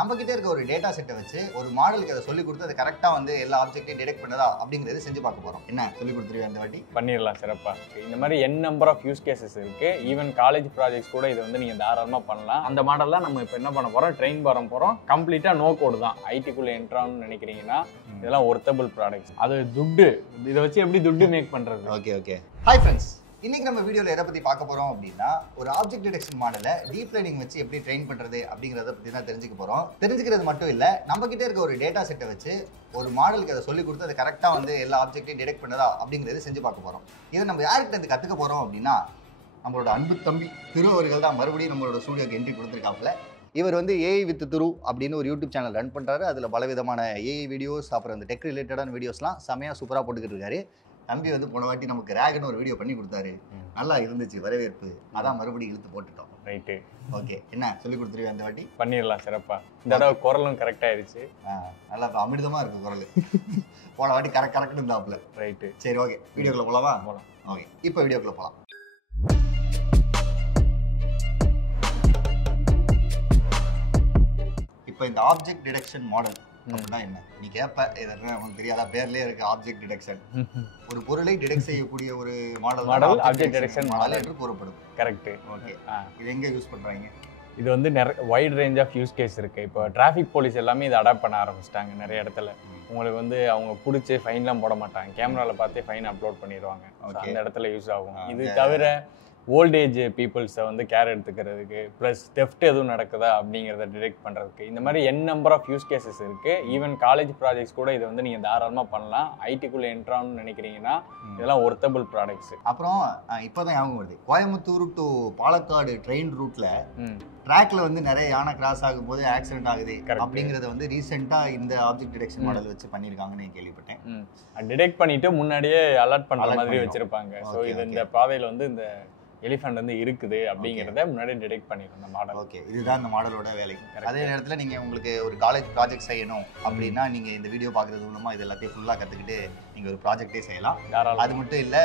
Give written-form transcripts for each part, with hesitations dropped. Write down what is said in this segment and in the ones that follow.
நம்ம கிட்ட இருக்க ஒரு டேட்டா செட்டை வச்சு ஒரு மாடலுக்கு அதை சொல்லி கொடுத்து அது கரெக்டா வந்து எல்லா ஆப்ஜெக்ட்டையும் டிடெக்ட் பண்ணதா அப்படிங்கறது செஞ்சு பார்க்க போறோம். என்ன சொல்லி கொடுத்துருவீங்க அந்த வாட்டி? பண்ணிடலாம் சிறப்பா. இந்த மாதிரி நம்பர் ஆஃப் யூஸ் கேசஸ் இருக்கு. ஈவன் காலேஜ் ப்ராஜெக்ட்ஸ் கூட இதை வந்து நீங்க தாராளமா பண்ணலாம். அந்த மாடல் தான் நம்ம இப்போ என்ன பண்ண போறோம், ட்ரெயின் பண்ண போறோம். கம்ப்ளீட்டா நோ கோட் தான். ஐடிக்குள்ள என்ட்ரான்னு நினைக்கிறீங்கன்னா இதெல்லாம் ஒர்த்தபிள் ப்ராடக்ட்ஸ். அது துட்டு, இதை வச்சு எப்படி துட்டு மேக் பண்றது? ஓகே. ஹாய் ஃப்ரெண்ட்ஸ், இன்னைக்கு நம்ம வீடியோல எதை பத்தி பார்க்க போறோம் அப்படின்னா, ஒரு ஆப்ஜெக்ட் டிடெக்ஷன் மாடலை டீப் லேர்னிங் வச்சு எப்படி ட்ரெயின் பண்றது அப்படிங்கறத பத்தி தான் தெரிஞ்சுக்க போறோம். தெரிஞ்சுக்கிறது மட்டும் இல்ல, நம்ம கிட்ட இருக்க ஒரு டேட்டா செட்டை வச்சு ஒரு மாடலுக்கு அதை சொல்லி கொடுத்து அது கரெக்டா வந்து எல்லா ஆப்ஜெக்ட்டையும் டிடெக்ட் பண்ணதா அப்படிங்கறது செஞ்சு பார்க்க போறோம். இதை நம்ம யார்கிட்ட இருந்து கத்துக்க போறோம் அப்படின்னா, நம்மளோட அன்பு தம்பி திரு அவர்கள் தான் மறுபடியும் நம்மளோட ஸ்டூடியோக்கு என்ட்ரி கொடுத்துருக்காப்புல. இவர் வந்து ஏஐ வித் திரு அப்படின்னு ஒரு யூடியூப் சேனல் ரன் பண்றாரு. அதுல பல விதமான ஏஐ வீடியோஸ், அப்புறம் இந்த டெக் ரிலேட்டடான வீடியோஸ்லாம் செமையா சூப்பரா போட்டுக்கிட்டு இருக்காரு. தம்பி வந்து போன வாட்டி நமக்கு ரேகன் ஒரு வீடியோ பண்ணி கொடுத்தாரு, நல்லா இருந்துச்சு வரவேற்பு. அதான் மறுபடியும் இழுத்து போட்டுட்டோம். Right, okay. என்ன சொல்லி கொடுத்துருவீங்க அந்த வாட்டி? பண்ணிடலாம் சிறப்பா. இந்த தடவை குரலும் கரெக்ட் ஆயிடுச்சு. நல்லா அமிர்தமா இருக்கு குரல். போன வாட்டி கரெக்ட் இருந்தாப்ல. ரைட்டு, சரி, ஓகே. வீடியோக்குள்ள போலாமா? போலாம். ஓகே, இப்போ வீடியோக்குள்ள போலாம். இப்போ இந்த ஆப்ஜெக்ட் டிடெக்ஷன் மாடல் அப்படின்னா என்ன நீ கேட்ப, இதெல்லாம் உனக்கு தெரியாதா? பேர்லயே இருக்கு ஆப்ஜெக்ட் டிடெக்ஷன். ஒரு பொருளை டிடெக்ட் செய்யக்கூடிய ஒரு மாடல் ஆப்ஜெக்ட் டிடெக்ஷன் மாடல் என்று கூறப்படும். கரெக்ட். ஓகே, இது எங்க யூஸ் பண்றாங்க? இது வந்து wide range of use case இருக்கு. இப்போ டிராஃபிக் போலீஸ் எல்லாமே இதை அடாப்ட் பண்ண ஆரம்பிச்சிட்டாங்க நிறைய இடத்துல. உங்களுக்கு வந்து அவங்க பிடிச்சி ஃபைன்லாம் போட மாட்டாங்க, கேமராவில் பார்த்தே ஃபைன் அப்லோட் பண்ணிடுவாங்க. அந்த இடத்துல யூஸ் ஆகும். இது தவிர ஓல்டேஜ் பீப்புள்ஸை வந்து கேர் எடுத்துக்கிறதுக்கு, ப்ளஸ் தெஃப்ட் எதுவும் நடக்குதா அப்படிங்கிறத டிடெக்ட் பண்ணுறதுக்கு, இந்த மாதிரி நம்பர் ஆஃப் யூஸ் கேசஸ் இருக்குது. ஈவன் காலேஜ் ப்ராஜெக்ட்ஸ் கூட இதை வந்து நீங்கள் தாராளமாக பண்ணலாம். ஐடிக்குள்ளே என்ட்ரான்னு நினைக்கிறீங்கன்னா இதெல்லாம் ஒர்த்தபிள் ப்ராடக்ட்ஸ். அப்புறம் இப்போ தான் ஞாபகம் வருது, கோயம்புத்தூர் டு பாலக்காடு ட்ரெயின் ரூட்டில் ட்ராக்ல வந்து நிறைய யானை கிராஸ் ஆகும் போது ஆக்சிடென்ட் ஆகுது அப்படிங்கறத வந்து ரீசெண்டா இந்த ஆப்ஜெக்ட் டிடெக்ஷன் மாடல் வச்சு பண்ணிருக்காங்கன்னு கேள்விப்பட்டேன். டிடெக்ட் பண்ணிட்டு முன்னாடியே அலர்ட் பண்ற மாதிரி வச்சிருப்பாங்க. ஸோ இது இந்த பாதையில வந்து இந்த எலிஃபண்ட் வந்து இருக்குது அப்படிங்கிறத முன்னாடி டிடெக்ட் பண்ணிடும் இந்த மாடல். ஓகே, இதுதான் இந்த மாடலோட வேலை. அதே நேரத்தில் நீங்கள் உங்களுக்கு ஒரு காலேஜ் ப்ராஜெக்ட் செய்யணும் அப்படின்னா நீங்கள் இந்த வீடியோ பார்க்குறது மூலமாக இது எல்லாத்தையும் ஃபுல்லாக கற்றுக்கிட்டு நீங்கள் ஒரு ப்ராஜெக்டே செய்யலாம். அது மட்டும் இல்லை,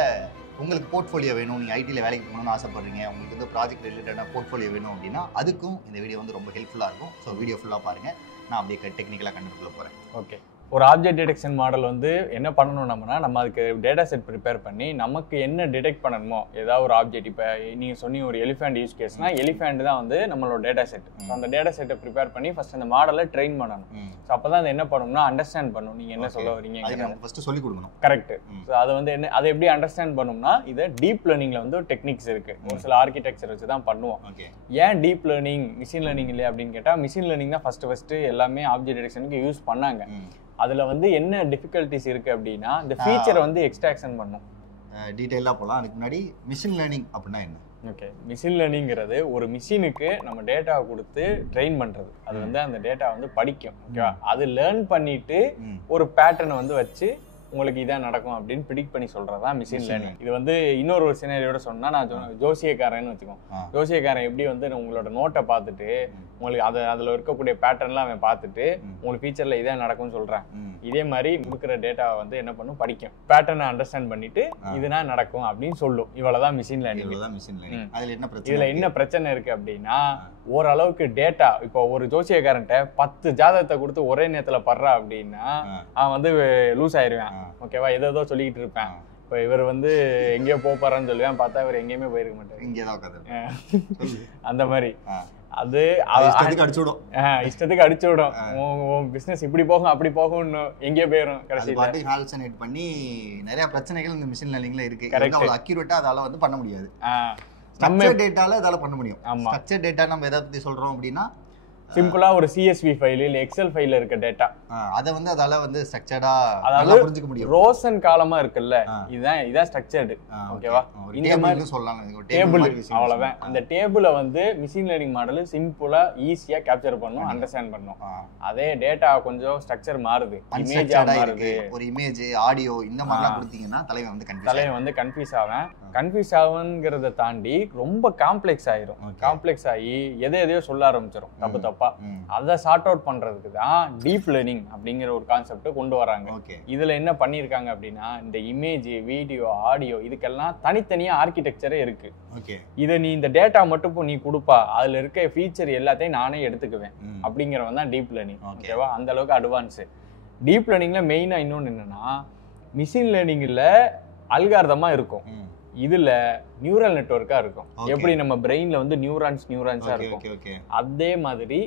உங்களுக்கு போர்ட்ஃபோலியோ வேணும், நீங்கள் ஐடியில் வேலைக்கு போகணும்னு ஆசைப்படுறீங்க, உங்களுக்கு வந்து ப்ராஜெக்ட் ரிலேட்டடான போர்ட்ஃபோலியோ வேணும் அப்படின்னா அதுக்கும் இந்த வீடியோ வந்து ரொம்ப ஹெல்ப்ஃபுல்லாக இருக்கும். ஸோ வீடியோ ஃபுல்லாக பாருங்கள். நான் அப்படியே டெக்னிக்கலாக கண்டுபிடிக்க போகிறேன். ஓகே, ஒரு ஆப்ஜெக்ட் டிடெக்ஷன் மாடல் வந்து என்ன பண்ணணும் நம்மனா, நம்ம அதுக்கு டேட்டா செட் ப்ரிப்பேர் பண்ணி நமக்கு என்ன டிடெக்ட் பண்ணணுமோ ஏதாவது ஒரு ஆப்ஜெக்ட். இப்போ நீங்கள் சொன்னீங்க ஒரு எலிஃபண்ட் யூஸ் கேஸ்னா, எலிஃபண்ட் தான் வந்து நம்மளோட டேட்டா செட். ஸோ அந்த டேட்டா செட்டை ப்ரிப்பேர் பண்ணி ஃபர்ஸ்ட் அந்த மாடலை ட்ரெயின் பண்ணணும். ஸோ அப்போ தான் அது என்ன பண்ணணும்னா அண்டர்ஸ்டாண்ட் பண்ணணும் நீங்கள் என்ன சொல்ல வரீங்க, ஃபர்ஸ்ட் சொல்லி கொடுக்கணும். கரெக்ட். ஸோ அதை வந்து என்ன, அதை எப்படி அண்டர்ஸ்டாண்ட் பண்ணணும்னா, இதை டீப் லேர்னிங்ல வந்து டெக்னிக்ஸ் இருக்கு. ஒரு சில ஆர்கிடெக்சர் வச்சு தான் பண்ணுவோம். ஏன் டீப் லேர்னிங் மிஷின் லேர்னிங் இல்லையா அப்படின்னு கேட்டால், மிஷின் லேர்னிங் தான் ஃபர்ஸ்ட் எல்லாமே ஆப்ஜெக்ட் டிடெக்ஷனுக்கு யூஸ் பண்ணாங்க. அதுல வந்து என்ன டிஃபிகல்ட்டிஸ் இருக்கு அப்படின்னா, இந்த ஃபீச்சரை வந்து எக்ஸ்ட்ராக்ஷன் பண்ணும். டீடைலா போலாம். அதுக்கு முன்னாடி மிஷின் லேர்னிங் அப்படின்னா என்ன? ஓகே, மிஷின் லேர்னிங்கிறது ஒரு மிஷினுக்கு நம்ம டேட்டாவை கொடுத்து ட்ரெயின் பண்றது. அது வந்து அந்த டேட்டா வந்து படிக்கும். ஓகேவா? அது லேர்ன் பண்ணிட்டு ஒரு பேட்டர்னை வந்து வச்சு உங்களுக்கு இதான் நடக்கும் அப்படின்னு ப்ரிடிக்ட் பண்ணி சொல்றதுதான் மிஷின் லேர்னிங். இது வந்து இன்னொரு ஒரு சினாரியோட சொன்னா, நான் ஜோசியக்காரன்னு வச்சுக்கோம். ஜோசியக்காரன் எப்படி வந்து உங்களோட நோட்டை பார்த்துட்டு உங்களுக்கு அதுல இருக்கக்கூடிய பேட்டர்ன்லாம் அவன் பார்த்துட்டு உங்களுக்கு ஃபியூச்சர்ல இதான் நடக்கும்னு சொல்றேன். இதே மாதிரி இருக்கிற டேட்டாவை வந்து என்ன பண்ணும், படிக்கும். பேட்டர்னை அண்டர்ஸ்டாண்ட் பண்ணிட்டு இதுதான் நடக்கும் அப்படின்னு சொல்லும். இவ்வளவுதான் மிஷின் லேர்னிங். இதுல என்ன பிரச்சனை இருக்கு அப்படின்னா, ஓரளவுக்கு டேட்டா, இப்போ ஒரு ஜோசியக்காரன்ட்ட 10 ஜாதகத்தை கொடுத்து ஒரே நேரத்துல படுறா அப்படின்னா அவன் வந்து லூஸ் ஆயிருவான். ஓகேவா? ஏதோ சொல்லிக்கிட்டு இருப்பேன். இப்போ இவர் வந்து எங்கேயோ போறான்னு சொல்லுவேன், பார்த்தா இவர் எங்கேயுமே போயிருக்க மாட்டாரு. அந்த மாதிரி அது இஷ்டத்துக்கு அடிச்சு விடும். உன் பிசினஸ் இப்படி போகும் அப்படி போகும்னு எங்கேயோ போயிடும். கடைசியில ஹாலுசினேட் பண்ணி நிறைய பிரச்சனைகள் இந்த மிஷின் லேர்னிங்ல இருக்கு. அவ்வளவு அக்யூரேட்டா அதால வந்து பண்ண முடியாது. ஸ்ட்ரக்சர்ட் டேட்டால அதால பண்ண முடியும். ஸ்ட்ரக்சர்ட் டேட்டா நம்ம எதை பத்தி சொல்றோம் அப்படின்னா, சிம்பிளா ஒரு CSV ஃபைல் இல்ல எக்ஸல் ஃபைல்ல இருக்க டேட்டா, அத வந்து அதால வந்து ஸ்ட்ரக்சர்டா நல்லா புரிஞ்சுக்க முடியும். ரோசன் காலமா இருக்குல்ல, இதான் ஸ்ட்ரக்சர்டு. ஓகேவா? இந்த மாதிரி சொல்லலாம். டேபிள், அவ்வளவுதான். அந்த டேபிளை வந்து மிஷின் லேர்னிங் மாடல் சிம்பிளா ஈஸியா கேப்சர் பண்ணும், அண்டர்ஸ்டாண்ட் பண்ணும். அதே டேட்டா கொஞ்சம் ஸ்ட்ரக்சர் மாறுது, இமேஜா மாறுது. ஒரு இமேஜ், ஆடியோ இந்த மாதிரிலாம் கொடுத்தீங்கன்னா தலைவன் வந்து கன்ஃபியூஸ் ஆவேன். கன்ஃபியூஸ் ஆகுங்கிறத தாண்டி ரொம்ப காம்ப்ளெக்ஸ் ஆயிரும். காம்ப்ளெக்ஸ் ஆகி எதையோ சொல்ல ஆரம்பிச்சிடும் தப்பா. அதை சார்ட் அவுட் பண்றதுக்கு தான் டீப் லேர்னிங் அப்படிங்கிற ஒரு கான்செப்ட் கொண்டு வராங்க. இதுல என்ன பண்ணிருக்காங்க அப்படின்னா, இந்த இமேஜ், வீடியோ, ஆடியோ இதுக்கெல்லாம் தனித்தனியா ஆர்கிடெக்சரே இருக்கு. இதை நீ இந்த டேட்டா மட்டும் நீ கொடுப்பா, அதுல இருக்க ஃபீச்சர் எல்லாத்தையும் நானே எடுத்துக்குவேன் அப்படிங்கிறவன் தான் டீப் லேர்னிங். ஓகேவா? அந்த அளவுக்கு அட்வான்ஸ். டீப் லேர்னிங்ல மெயினா இன்னொன்னு என்னன்னா, மிஷின் லேர்னிங்ல அல்காரிதமா இருக்கும், இதுல நியூரல் நெட்வொர்க்கா இருக்கும். எப்படி நம்ம பிரெயின்ல வந்து நியூரான்ஸா இருக்கும், அதே மாதிரி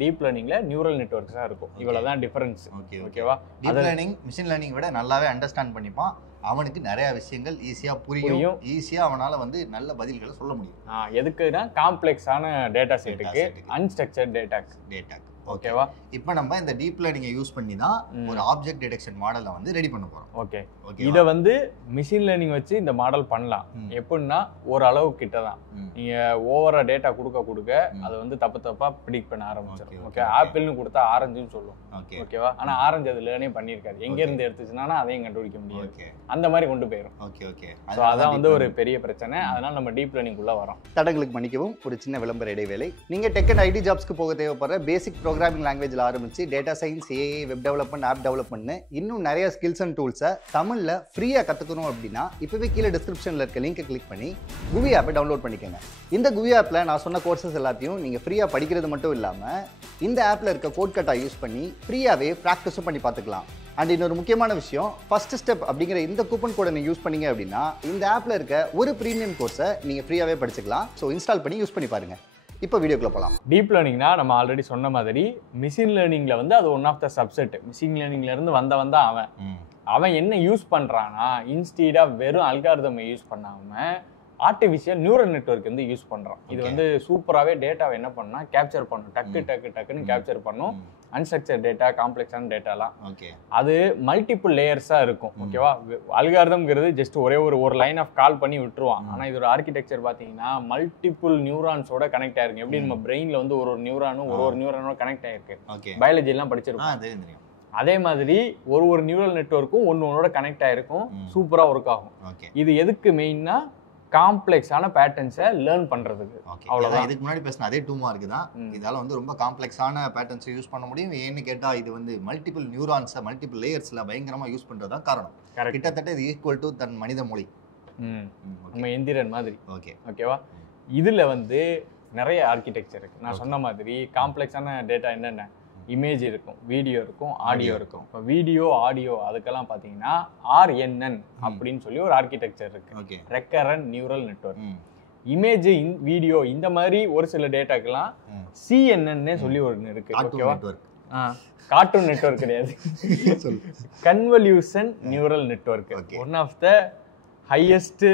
டீப் லேர்னிங்ல நியூரல் நெட்வொர்க்ஸா இருக்கும். இவ்வளவுதான் டிஃபரன்ஸ். ஓகேவா? டீப் லேர்னிங் மிஷின் லேர்னிங் விட நல்லாவே அண்டர்ஸ்டாண்ட் பண்ணிப்பான். அவனுக்கு நிறைய விஷயங்கள் ஈஸியா புரியும், ஈஸியா அவனால வந்து நல்ல பதில்களை சொல்ல முடியும். எதுக்குன்னா காம்ப்ளெக்ஸான டேட்டா செட்டுக்கு, அன்ஸ்ட்ரக்சர்ட் டேட்டாக்கு. ஓகேவா? இப்போ நம்ம இந்த டீப் லேர்னிங்கை யூஸ் பண்ணி தான் ஒரு ஆப்ஜெக்ட் டிடெக்ஷன் மாடலை வந்து ரெடி பண்ண போறோம். ஓகே. இதை வந்து மிஷின் லேர்னிங் வச்சு இந்த மாடல் பண்ணலாம். எப்படின்னா ஒரு அளவு கிட்ட தான். நீங்க ஓவரா டேட்டா கொடுக்க அதை வந்து தப்பா ப்ரிடிக்ட் பண்ண ஆரம்பிச்சிடும். ஓகே. ஆப்பிள்னு கொடுத்தா ஆரஞ்சுன்னு சொல்லும். ஓகேவா? ஆனா ஆரஞ்சு அது லேர்னே பண்ணியிருக்காது. எங்க இருந்து எடுத்துச்சுன்னா அதையும் கண்டுபிடிக்க முடியாது. அந்த மாதிரி கொண்டு போயிடும். அதான் வந்து ஒரு பெரிய பிரச்சனை. அதனால நம்ம டீப் லேர்னிங் உள்ள வரோம். தடங்களுக்கு மன்னிக்கவும், ஒரு சின்ன விளம்பர இடைவேளை. நீங்க டெக் அண்ட் ஐடி ஜாப்ஸ்க்கு போக தேவைப்படுற பேசிக் ப்ரோக்ராமிங் லாங்குவேஜ்ல ஆரம்பிச்சு data science, AI, web development, app development இன்னும் நிறைய ஸ்கில்ஸ் அண்ட் டூல்ஸை தமிழ்ல ஃப்ரீயா கத்துக்கணும் அப்படின்னா இப்பவே கீழே டிஸ்கிரிப்ஷன்ல இருக்க லிங்கை கிளிக் பண்ணி குவி ஆப்பை டவுன்லோட் பண்ணிக்கோங்க. இந்த குவி ஆப்ல நான் சொன்ன கோர்சஸ் எல்லாத்தையும் நீங்க ஃப்ரீயா படிக்கிறது மட்டும் இல்லாம இந்த ஆப்ல இருக்க கோட் கட்டா யூஸ் பண்ணி ஃப்ரீயாவே பிராக்டிஸும் பண்ணி பார்த்துக்கலாம். அண்ட் இன்னொரு முக்கியமான விஷயம், ஃபர்ஸ்ட் ஸ்டெப் அப்படிங்கிற இந்த கூப்பன் கோடை நீங்க யூஸ் பண்ணீங்க அப்படின்னா இந்த ஆப்ல இருக்க ஒரு பிரீமியம் கோர்ஸை நீங்க ஃப்ரீயாவே படிச்சுக்கலாம். ஸோ இன்ஸ்டால் பண்ணி யூஸ் பண்ணி பாருங்க. இப்போ வீடியோக்குள்ள போகலாம். டீப் லேர்னிங்னா நம்ம ஆல்ரெடி சொன்ன மாதிரி மிஷின் லேர்னிங்ல வந்து அது one of the subset. Machine லேர்னிங்ல இருந்து வந்தவன் தான் அவன் என்ன யூஸ் பண்றான்னா, இன்ஸ்டீடா வெறும் அல்காரிதமை யூஸ் பண்ணாம ஆர்டிஃபிஷியல் நியூரல் நெட்வொர்க் வந்து யூஸ் பண்றான். இது வந்து சூப்பராகவே டேட்டாவை என்ன பண்ணா கேப்சர் பண்ணும், டக்குன்னு கேப்சர் பண்ணும். அன்ஸ்ட்ரக்சர் டேட்டா, காம்ப்ளெக்ஸான டேட்டாலாம் அது மல்டிபிள் லேயர்ஸா இருக்கும். ஓகேவா? அல்காரிதம்ங்கிறது ஜஸ்ட் ஒரு லைன் ஆஃப் கால் பண்ணி விட்டுருவான். ஆனா இதோட ஆர்கிடெக்சர் பாத்தீங்கன்னா மல்டிபிள் நியூரான்ஸோட கனெக்ட் ஆயிருக்கு. எப்படி நம்ம பிரெயின்ல வந்து ஒரு நியூரானோட கனெக்ட் ஆயிருக்கு. பயாலஜி எல்லாம் படிச்சிருக்கோம். அதே மாதிரி ஒரு நியூரல் நெட்வொர்க்கும் ஒன்னோட கனெக்ட் ஆயிருக்கும். சூப்பரா ஒர்க் ஆகும். இது எதுக்கு மெயின்னா காம்ப்ளெக்ஸான பேட்டர்ன்ஸை லேர்ன் பண்றதுக்கு. அவ்வளவுதான். இதுக்கு முன்னாடி பேசின அதே 2 மார்க் தான். இதால வந்து ரொம்ப காம்ப்ளெக்ஸான பேட்டர்ன்ஸை யூஸ் பண்ண முடியும். ஏன்னு கேட்டா இது வந்து மல்டிபிள் நியூரான்ஸை மல்டிபிள் லேயர்ஸ்ல பயங்கரமா யூஸ் பண்றதுதான் காரணம். கிட்டத்தட்ட இது ஈக்குவல் டு தன் மனித மொழி, நம்ம எந்திரன் மாதிரி. ஓகேவா? இதுல வந்து நிறைய ஆர்கிடெக்சர் இருக்கு. நான் சொன்ன மாதிரி காம்ப்ளெக்ஸான டேட்டா என்னென்ன, இமேஜ் இருக்கும், வீடியோ இருக்கும், ஆடியோ இருக்கும். இப்போ வீடியோ, ஆடியோ அதுக்கெல்லாம் பார்த்தீங்கன்னா RNN அப்படின்னு சொல்லி ஒரு ஆர்கிடெக்சர் இருக்கு, recurrent neural network. Image, video இந்த மாதிரி ஒரு சில டேட்டாக்கெல்லாம் CNN சொல்லி ஒன்று இருக்கு. ஓகேவா? கார்ட்டூன் நெட்வொர்க் கிடையாது, convolution neural network. One of the highest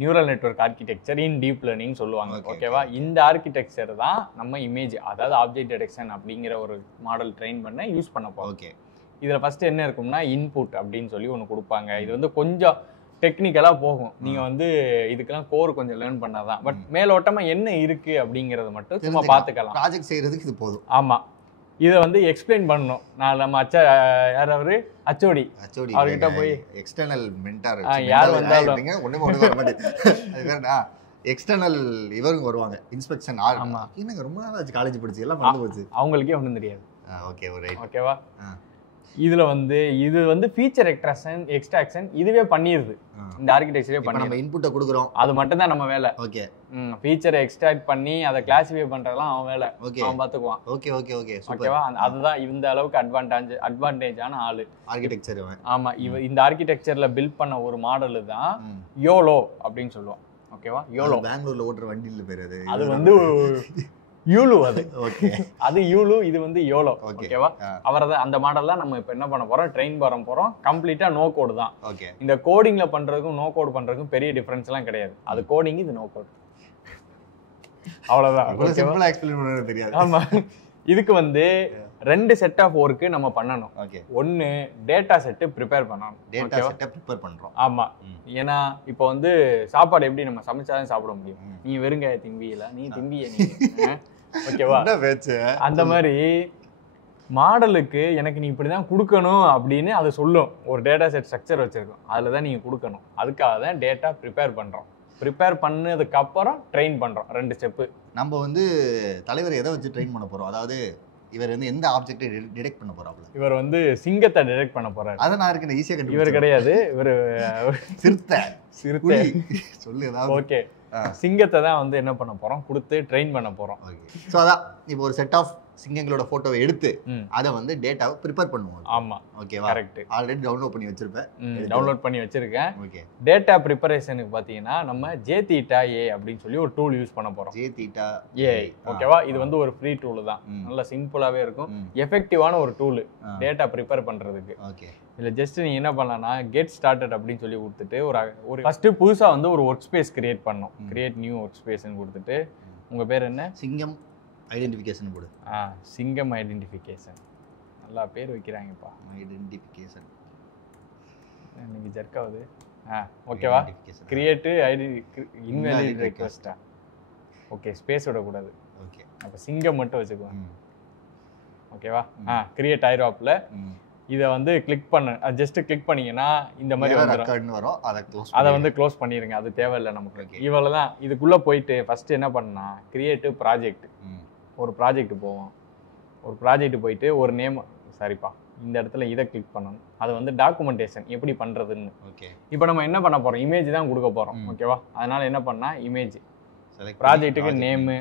neural network architecture in deep learning சொல்லுவாங்க. ஓகேவா? இந்த ஆர்கிடெக்சர் தான் நம்ம இமேஜ், அதாவது ஆப்ஜெக்ட் டிடெக்ஷன் அப்படிங்கிற ஒரு மாடல் ட்ரெயின் பண்ண யூஸ் பண்ண போகிறோம். இதில் ஃபர்ஸ்ட் என்ன இருக்கும்னா இன்புட் அப்படின்னு சொல்லி ஒன்று கொடுப்பாங்க. இது வந்து கொஞ்சம் டெக்னிக்கலாக போகும். நீங்கள் வந்து இதுக்கெல்லாம் கோர் கொஞ்சம் லேர்ன் பண்ணாதான். பட் மேலோட்டமாக என்ன இருக்குது அப்படிங்கிறத மட்டும் சும்மா பார்த்துக்கலாம். ப்ராஜெக்ட் செய்கிறதுக்கு இது போதும். ஆமாம். இதை வந்து எக்ஸ்பிளைன் பண்ணணும். நான் நம்ம யார் அவரு HOD அவர்கிட்ட போய் எக்ஸ்டர்னல் மென்டார் யார் வந்தாலும் எக்ஸ்டர்னல் இவருங்க வருவாங்க, இன்ஸ்பெக்ஷன். என்னங்க ரொம்ப நாள் காலேஜ் படிச்சு எல்லாம் மறந்து போச்சு, அவங்களுக்கே ஒன்றும் தெரியாது. ஓகேவா? இதுல வந்து இது வந்து ஃபீச்சர் எக்ஸ்ட்ராக்ஷன் இதுவே பண்ணிருது. இந்த ஆர்கிடெக்சரே பண்ணி நம்ம இன்புட்டை கொடுக்குறோம், அது மட்டும் தான் நம்ம வேலை. ஓகே. ஃபீச்சரை எக்ஸ்ட்ராக்ட் பண்ணி அதை கிளாசிஃபை பண்றதெல்லாம் அவன் வேலை. அவன் பாத்துக்குவான். ஓகேவா? அதுதான் இந்த அளவுக்கு அட்வான்டேஜான ஆளு ஆர்கிடெக்சர். ஆமா. இந்த ஆர்கிடெக்சர்ல பில்ட் பண்ண ஒரு மாடல் தான் யோலோ அப்படின்னு சொல்லுவோம். ஓகேவா? யோலோ பெங்களூர்ல ஓடுற வண்டியில பேரு அது வந்து யூலு. அது யூலு, இது வந்து யோலோ. ஓகேவா? அவரது அந்த மாடல் தான் நம்ம இப்ப என்ன பண்ண போறோம், ட்ரெயின் பண்ண போறோம். கம்ப்ளீட்டா நோ கோடு தான். இந்த கோடிங்ல பண்றதுக்கும் நோ கோட் பண்றதுக்கும் பெரிய டிஃபரன்ஸ் எல்லாம் கிடையாது. அது கோடிங், இது நோ கோட், அவ்வளவுதான். சிம்பிளா எக்ஸ்பிளைன் பண்ண தெரியாது. ஆமா. இதுக்கு வந்து 2 செட் ஆஃப் ஒர்க் நம்ம பண்ணணும். ஒன்னு டேட்டா செட் ப்ரிப்பேர் பண்ணணும். டேட்டா செட் ப்ரிப்பேர் பண்றோம். ஆமா. ஏன்னா இப்போ வந்து சாப்பாடு எப்படி நம்ம சமைச்சாதான் சாப்பிட முடியும். நீ வெறுங்காய திம்பியல, நீ திம்பிய நீ. ஓகேவா? அந்த மாதிரி மாடலுக்கு எனக்கு நீ இப்படிதான் கொடுக்கணும் அப்படின்னு அது சொல்லும். ஒரு டேட்டா செட் ஸ்ட்ரக்சர் வச்சிருக்கோம், அதுல தான் நீங்க கொடுக்கணும். அதுக்காக தான் டேட்டா ப்ரிப்பேர் பண்றோம். ப்ரிப்பேர் பண்ணதுக்கு அப்புறம் ட்ரெயின் பண்றோம். 2 ஸ்டெப்பு. நம்ம வந்து தலைவர் எதை வச்சு ட்ரெயின் பண்ண போறோம்? அதாவது இவர் வந்து எந்த ஆப்ஜெக்ட்டை டிடெக்ட் பண்ண போறாப்ல? இவர் வந்து சிங்கத்தை டிடெக்ட் பண்ண போறாரு. அதை நான் இருக்கேன் ஈஸியா கண்டு. இவர் கிடையாது, இவர் சிறுத்தை. சிறுத்தை சொல்லு ஏதாவது. ஓகே, சிங்கத்தை தான் வந்து என்ன பண்ண போறோம், கொடுத்து ட்ரெயின் பண்ண போறோம். ஓகே, சோ அதான் இப்போ ஒரு செட் ஆஃப் சிங்கங்களோட போட்டோவை எடுத்து அதை வந்து டேட்டாவை ப்ரிப்பேர் பண்ணுவோம். ஆமா, ஓகேவா? கரெக்ட். ஆல்ரெடி டவுன்லோட் பண்ணி வச்சிருப்பேன். டவுன்லோட் பண்ணி வச்சிருக்கேன். ஓகே, டேட்டா ப்ரிப்பரேஷனுக்கு பாத்தீங்கன்னா நம்ம ஜேதீட்டா ஏ அப்படின்னு சொல்லி ஒரு டூல் யூஸ் பண்ண போறோம். ஜேதீட்டா ஏ, ஓகேவா? இது வந்து ஒரு ஃப்ரீ டூல் தான், நல்லா சிம்பிளாவே இருக்கும், எஃபெக்டிவான ஒரு டூல் டேட்டா ப்ரிப்பேர் பண்றதுக்கு. ஓகே, இல்ல ஜஸ்ட் நீங்க என்ன பண்ணலாம்னா கெட் ஸ்டார்டட் அப்படின்னு சொல்லி கொடுத்துட்டு ஒரு ஃபர்ஸ்ட் புதுசா வந்து ஒரு ஒர்க் ஸ்பேஸ் கிரியேட் பண்ணணும். கிரியேட் நியூ ஒர்க் ஸ்பேஸ்னு கொடுத்துட்டு உங்க பேர் என்ன? சிங்கம் ஐடென்டிஃபிகேஷன் போடு. சிங்கம் ஐடென்டிஃபிகேஷன். நல்லா பேர் வைக்கிறாங்கப்பா. ஐடென்டிஃபிகேஷன் இன்னைக்கு ஜர்க் ஆகுது. ஓகேவா? கிரியேட் ஐடி இன்வாலிட் ரிக்வெஸ்டா. ஓகே, ஸ்பேஸ் விடக்கூடாது. ஓகே, அப்போ சிங்கம் மட்டும் வச்சுக்குவோம். ஓகேவா? கிரியேட் ஆயிரோப்ல இதை வந்து கிளிக் பண்ண, ஜஸ்ட் கிளிக் பண்ணீங்கன்னா இந்த மாதிரி வரும். அதை வந்து க்ளோஸ் பண்ணிடுங்க, அது தேவையில்லை நமக்கு. இவ்வளவுதான். இதுக்குள்ள போயிட்டு ஃபர்ஸ்ட் என்ன பண்ணா கிரியேட் ப்ராஜெக்ட். ஒரு ப்ராஜெக்ட் போவோம். ஒரு ப்ராஜெக்ட் போயிட்டு ஒரு நேம், சாரிப்பா இந்த இடத்துல இதை கிளிக் பண்ணணும். அது வந்து டாக்குமெண்டேஷன் எப்படி பண்றதுன்னு. ஓகே, இப்போ நம்ம என்ன பண்ண போறோம், இமேஜ் தான் கொடுக்க போறோம். ஓகேவா? அதனால என்ன பண்ணா இமேஜ், ப்ராஜெக்ட்டுக்கு நேமு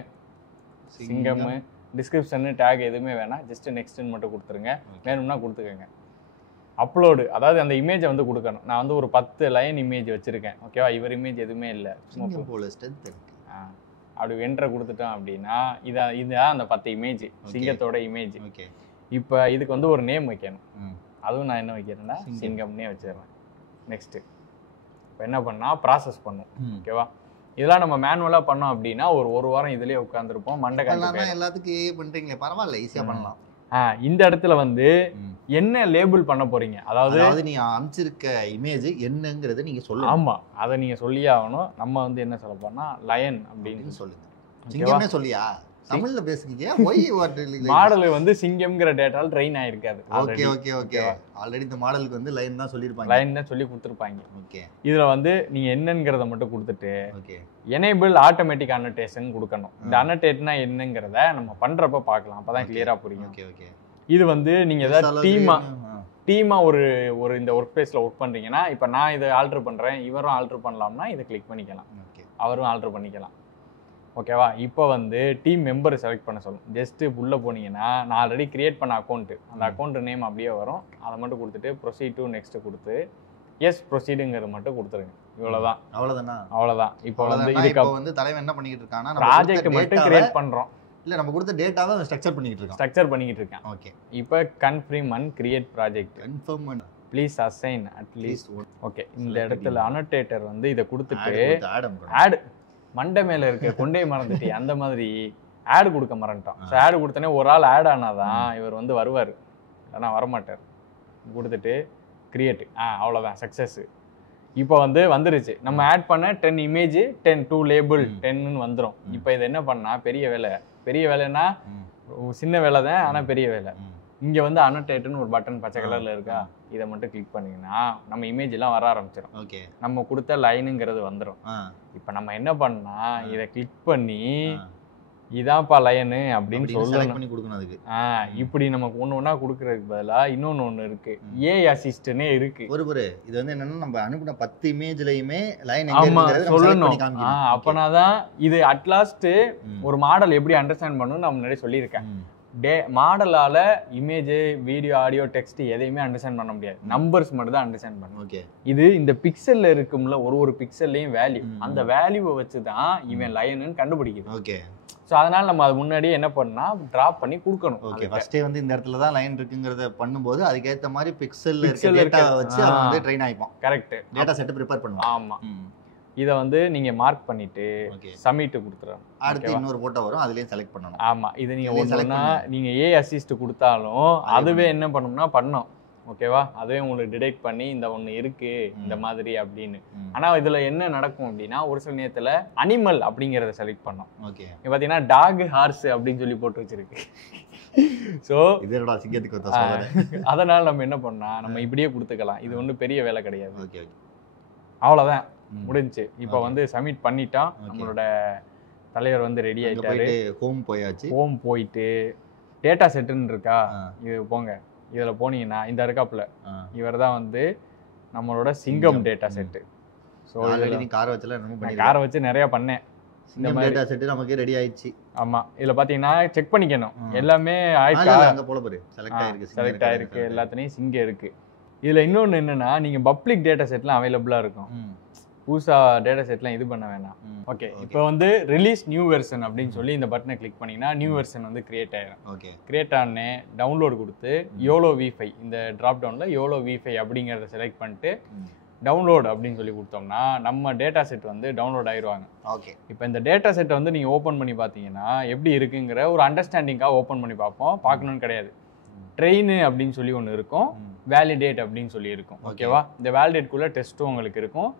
சிங்கம், டிஸ்கிரிப்ஷன் டேக் எதுவுமே வேணாம், ஜஸ்ட் நெக்ஸ்ட்னு மட்டும் கொடுத்துருங்க. வேணும்னா கொடுத்துக்கோங்க. அப்லோடு, அதாவது அந்த இமேஜை வந்து கொடுக்கணும். நான் வந்து ஒரு 10 லைன் இமேஜ் வச்சிருக்கேன். ஓகேவா? இவர் இமேஜ் எதுவுமே இல்லை, அப்படி என்ட்ரை கொடுத்துட்டோம் அப்படின்னா இதுதான் அந்த 10 இமேஜ், சிங்கத்தோட இமேஜ். ஓகே, இப்போ இதுக்கு வந்து ஒரு நேம் வைக்கணும். அதுவும் நான் என்ன வைக்கிறேன்னா சிங்கம்னே வச்சிடுறேன். நெக்ஸ்ட் இப்போ என்ன பண்ணா ப்ராசஸ் பண்ணும். ஓகேவா? இதெல்லாம் நம்ம மேனுவலா பண்ணோம் அப்படின்னா ஒரு வாரம் இதுலயே உட்காந்துருப்போம். மண்டை எல்லாத்துக்கும் பண்றீங்களே, பரவாயில்ல, ஈஸியா பண்ணலாம். இந்த இடத்துல வந்து என்ன லேபிள் பண்ண போறீங்க, அதாவது நீ அமைச்சிருக்க இமேஜ் என்னங்கிறது நீங்க சொல்லணும். ஆமா, அதை நீங்க சொல்லியே ஆகணும். நம்ம வந்து என்ன சொல்ல போறோம்னா லயன் அப்படின்னு சொல்லுங்க. சிங்கமே சொல்லியா? தமிழ்ல பேசுறீங்க. மாடல் வந்து சிங்கம்ங்கிற டேட்டால ட்ரெயின் ஆயிருக்காது. ஓகே ஓகே ஓகே, ஆல்ரெடி இந்த மாடலுக்கு வந்து லைன் தான் சொல்லிருப்பாங்க. லைன் தான் சொல்லி கொடுத்துருப்பாங்க. ஓகே, இதுல வந்து நீங்க என்னங்கிறத மட்டும் கொடுத்துட்டு ஓகே எனேபிள் ஆட்டோமேட்டிக் அனோட்டேஷன் கொடுக்கணும். இந்த அனோட்டேட்னா என்னங்கிறத நம்ம பண்றப்ப பார்க்கலாம், அப்பதான் கிளியரா புரியும். ஓகே ஓகே, இது வந்து நீங்க ஏதாவது டீமா ஒரு இந்த ஒர்க் ஸ்பேஸ்ல ஒர்க் பண்றீங்கன்னா, இப்ப நான் இதை ஆல்டர் பண்றேன், இவரும் ஆல்டர் பண்ணலாம்னா இதை கிளிக் பண்ணிக்கலாம், அவரும் ஆல்டர் பண்ணிக்கலாம். ஓகேவா? இப்போ வந்து டீம் மெம்பர் செலக்ட் பண்ண சொல்லும். ஜஸ்ட் உள்ள போனீங்கன்னா நான் ஆல்ரெடி கிரியேட் பண்ண அக்கௌண்ட், அந்த அக்கௌண்ட் நேம் அப்படியே வரும். அதை மட்டும் கொடுத்துட்டு ப்ரொசீட் டு நெக்ஸ்ட் கொடுத்து எஸ் ப்ரொசீடுங்கிறது மட்டும் கொடுத்துருங்க. இவ்வளவுதான். அவ்வளவுதான். இப்போ வந்து இதுக்கு வந்து தலைவன் என்ன பண்ணிட்டு இருக்கானா, ப்ராஜெக்ட் மட்டும் கிரியேட் பண்றோம். இல்ல நம்ம கொடுத்த டேட்டாவை ஸ்ட்ரக்சர் பண்ணிட்டு இருக்கான். ஓகே, இப்போ confirm and create project. Confirm and please assign at least. Okay, இந்த இடத்துல அனோட்டேட்டர் வந்து இதை கொடுத்துட்டு ஆட் மண்டை மேல இருக்க கொண்டே மறந்துட்டு அந்த மாதிரி ஆட் கொடுக்க மறந்துட்டோம். ஸோ ஆட் கொடுத்தனே ஒரு ஆள் ஆட் ஆனாதான் இவர் வந்து வருவார், இல்லைன்னா வரமாட்டார். கொடுத்துட்டு கிரியேட், அவ்வளோதான், சக்ஸஸ். இப்போ வந்து வந்துருச்சு. நம்ம ஆட் பண்ண 10 இமேஜ் 2 லேபிள் 10ன்னு வந்துடும். இப்போ இதை என்ன பண்ணா பெரிய வேலைன்னா சின்ன வேலை தான், ஆனால் பெரிய வேலை. இங்கே வந்து அனோட்டேட்னு ஒரு பட்டன் பச்சை கலரில் இருக்கா, இதை மட்டும் கிளிக் பண்ணிங்கன்னா நம்ம இமேஜ் எல்லாம் வர ஆரம்பிச்சிடும். ஓகே, நம்ம கொடுத்த லைனுங்கிறது வந்துடும். இப்போ நம்ம என்ன பண்ணா இதை கிளிக் பண்ணி இதான்ப்பா லைனு அப்படின்னு சொல்லணும். இப்படி நமக்கு ஒண்ணு கொடுக்கறதுக்கு பதிலா இன்னொன்னு இருக்கு, ஏ அசிஸ்டனே இருக்கு. இது வந்து என்னன்னா நம்ம அனுப்பின 10 இமேஜ்லயுமே லைன் சொல்லணும். அப்பனாதான் இது அட்லாஸ்ட் ஒரு மாடல் எப்படி அண்டர்ஸ்டாண்ட் பண்ணணும்னு நான் முன்னாடி சொல்லியிருக்கேன். மாடலால இமேஜ், வீடியோ, ஆடியோ, டெக்ஸ்ட் எதையுமே அண்டர்ஸ்டாண்ட் பண்ண முடியாது. நம்பர்ஸ் மட்டும் தான் அண்டர்ஸ்டாண்ட் பண்ணும். ஓகே, இது இந்த பிக்சல்ல இருக்கும்ல, ஒரு பிக்சல்லையும் வேல்யூ, அந்த வேல்யூவை வச்சுதான் இவன் லைன்னு கண்டுபிடிக்குது. ஓகே, சோ அதனால நம்ம அது முன்னாடியே என்ன பண்ணா டிராப் பண்ணி கொடுக்கணும். ஓகே, ஃபர்ஸ்டே வந்து இந்த இடத்துல தான் லைன் இருக்குங்கறத பண்ணும்போது அதுக்கு ஏத்த மாதிரி பிக்சல்ல இருக்க டேட்டாவை வச்சு அவன் வந்து ட்ரெயின் ஆயிப்பான். கரெக்ட், டேட்டா செட் ப்ரிப்பேர் பண்ணுவான். ஆமா, இத வந்து நீங்க மார்க் பண்ணிட்டு சப்மிட் கொடுத்துறணும். அடுத்து இன்னொரு போட்டோ வரும், அதுலயே செலக்ட் பண்ணனும். ஆமா, இது நீங்க ஒண்ணா நீங்க ஏ அசிஸ்ட் கொடுத்தாலும் அதுவே என்ன பண்ணும்னா பண்ணும். ஓகேவா? அதுவே உங்களுக்கு டிடெக்ட் பண்ணி இந்த ஒண்ணு இருக்கு இந்த மாதிரி அப்படின்னு. ஆனா இதுல என்ன நடக்கும் அப்படின்னா, ஒரு சில நேரத்துல அனிமல் அப்படிங்கறத செலக்ட் பண்ணோம். ஓகே, பாத்தீங்கன்னா டாக், ஹார்ஸ் அப்படின்னு சொல்லி போட்டு வச்சிருக்கு. ஸோ இதோட சிங்கத்துக்கு ஒத்த சோதனை. அதனால நம்ம என்ன பண்ணா நம்ம இப்படியே கொடுத்துக்கலாம். இது ஒன்றும் பெரிய வேலை கிடையாது. ஓகே ஓகே, அவ்வளோதான் முடிஞ்சுச்சு. இப்போ வந்து சப்மிட் பண்ணிட்டோம். நம்மளோட தலைவர் வந்து ரெடி ஆயிட்டாரு. ஹோம் போயாச்சு. ஹோம் போயிட்டு டேட்டா செட்டுன்னு இருக்கா, இது போங்க. இதில் போனீங்கன்னா இந்த இருக்காப்புல இவர் தான் வந்து நம்மளோட சிங்கம் டேட்டா செட்டு. ஸோ நீ காரை வச்சுலாம் என்ன பண்ணி காரை வச்சு நிறையா பண்ணேன். இந்த மாதிரி டேட்டா செட் நமக்கு ரெடி ஆயிடுச்சு. ஆமா, இதுல பாத்தீங்கன்னா செக் பண்ணிக்கணும் எல்லாமே ஆயிடுச்சா. அங்க போல பாரு செலக்ட் ஆயிருக்கு, எல்லாத்துலயும் சிங்கம் இருக்கு. இதுல இன்னொன்னு என்னன்னா, நீங்க பப்ளிக் டேட்டா செட்லாம் அவைலபிளா இருக்கும். புதுசா டேட்டா செட்லாம் இது பண்ண வேணாம். ஓகே, இப்போ வந்து ரிலீஸ் நியூ வெர்ஷன் அப்படின்னு சொல்லி இந்த பட்டனை கிளிக் பண்ணீங்கன்னா நியூ வெர்ஷன் வந்து கிரியேட் ஆயிடும். ஓகே, கிரியேட் ஆனே டவுன்லோட் கொடுத்து யோலோ V5 இந்த டிராப் டவுன்ல யோலோ V5 அப்படிங்கறத செலக்ட் பண்ணிட்டு டவுன்லோட் அப்படின்னு சொல்லி கொடுத்தோம்னா நம்ம டேட்டா செட் வந்து டவுன்லோட் ஆயிடுவாங்க. ஓகே, இப்போ இந்த டேட்டா செட்டை வந்து நீங்கள் ஓப்பன் பண்ணி பார்த்தீங்கன்னா எப்படி இருக்குங்கிற ஒரு அண்டர்ஸ்டாண்டிங்காக ஓப்பன் பண்ணி பார்க்கணும்னு கிடையாது. ட்ரெயின் அப்படின்னு சொல்லி ஒன்று இருக்கும், வேலிடேட் அப்படின்னு சொல்லி இருக்கும். ஓகேவா, இந்த வேலிடேட்குள்ளே டெஸ்ட்டும் உங்களுக்கு இருக்கும்.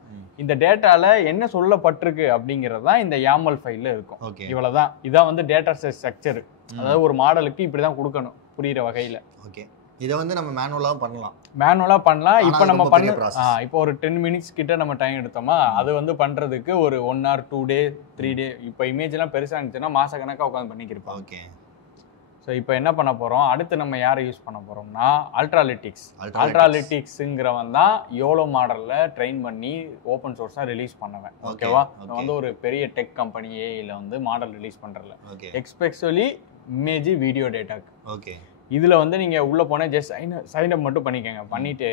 இந்த டேட்டாவில் என்ன சொல்லப்பட்டிருக்கு அப்படிங்கிறது தான் இந்த YAML ஃபைலில் இருக்கும். இவ்வளோதான். இதான் வந்து டேட்டா செட் ஸ்ட்ரக்சர். அதாவது ஒரு மாடலுக்கு இப்படி தான் கொடுக்கணும் புரிகிற வகையில். ஓகே, இதை வந்து நம்ம மேனுவலாக பண்ணலாம். இப்போ நம்ம இப்போ ஒரு 10 மினிட்ஸ் கிட்ட நம்ம டைம் எடுத்தோமா, அது வந்து பண்றதுக்கு ஒரு 1 hour 2 day 3 day. இப்போ இமேஜ் எல்லாம் பெருசா இருந்துச்சுன்னா மாச கணக்கா உட்காந்து பண்ணிக்கிருப்போம். ஓகே, ஸோ இப்போ என்ன பண்ண போறோம், அடுத்து நம்ம யாரை யூஸ் பண்ண போறோம்னா அல்ட்ராலிட்டிக்ஸ்ங்கிறவன் தான் யோலோ மாடல்ல ட்ரெயின் பண்ணி ஓப்பன் சோர்ஸா ரிலீஸ் பண்ணவன். ஓகேவா, வந்து ஒரு பெரிய டெக் கம்பெனி ஏஐல வந்து மாடல் ரிலீஸ் பண்றல, எக்ஸ்பெஷலி இமேஜ் வீடியோ டேட்டாக்கு. ஓகே, இதில் வந்து நீங்கள் உள்ளே போனால் ஜஸ்ட் சைன் அப் மட்டும் பண்ணிக்கோங்க. பண்ணிவிட்டு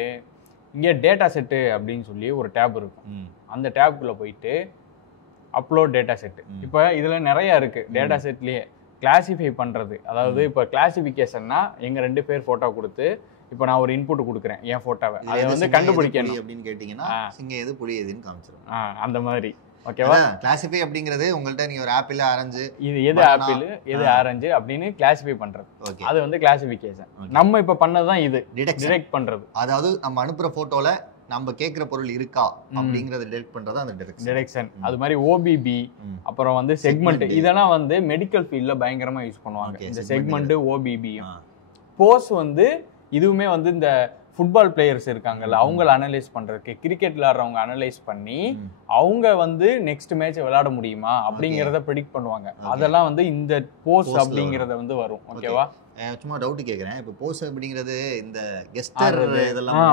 இங்கே டேட்டா செட்டு அப்படின்னு சொல்லி ஒரு டேப் இருக்கும். அந்த டேப்புக்குள்ளே போயிட்டு அப்லோட் டேட்டா செட்டு. இப்போ இதில் நிறையா இருக்குது டேட்டா செட்லேயே. கிளாசிஃபை பண்ணுறது, அதாவது இப்போ கிளாசிஃபிகேஷன்னா எங்கள் 2 பேர் ஃபோட்டோ கொடுத்து இப்போ நான் ஒரு இன்புட் கொடுக்குறேன் என் ஃபோட்டோவை, அதை வந்து கண்டுபிடிக்கணும் அப்படின்னு கேட்டிங்கன்னா சிங்கம் எது புரியுதுன்னு காமிச்சிடும். அந்த மாதிரி. ஓகேவா, கிளாசிஃபை அப்படிங்கிறது உங்கள்ட்ட நீங்க ஒரு ஆப்பிள் ஆரஞ்சு இது எது ஆப்பிள் எது ஆரஞ்சு அப்படின்னு கிளாசிஃபை பண்றது. அது வந்து கிளாசிஃபிகேஷன். நம்ம இப்ப பண்ணதுதான் இது டிடெக்ட் பண்றது. அதாவது நம்ம அனுப்புற போட்டோல நம்ம கேக்குற பொருள் இருக்கா அப்படிங்கறத டிடெக்ட் பண்றது அந்த டிடெக்ஷன். அது மாதிரி OBB, அப்புறம் வந்து செக்மெண்ட், இதெல்லாம் வந்து மெடிக்கல் ஃபீல்ட்ல பயங்கரமா யூஸ் பண்ணுவாங்க. இந்த செக்மெண்ட் OBB. போஸ் வந்து இதுவுமே வந்து இந்த ஃபுட்பால் பிளேயர்ஸ் இருக்காங்கல்ல, அவங்கள அனலைஸ் பண்றதுக்கு, கிரிக்கெட் விளையாடுறவங்க அனலைஸ் பண்ணி அவங்க வந்து நெக்ஸ்ட் மேட்ச் விளையாட முடியுமா அப்படிங்கறத ப்ரெடிக்ட் பண்ணுவாங்க. அதெல்லாம் வந்து இந்த போஸ் அப்படிங்கறத வந்து வரும். ஓகேவா, சும்மா டவுட் கேக்குறேன். இப்போ போஸ் அப்படிங்கிறது இந்த கெஸ்டர்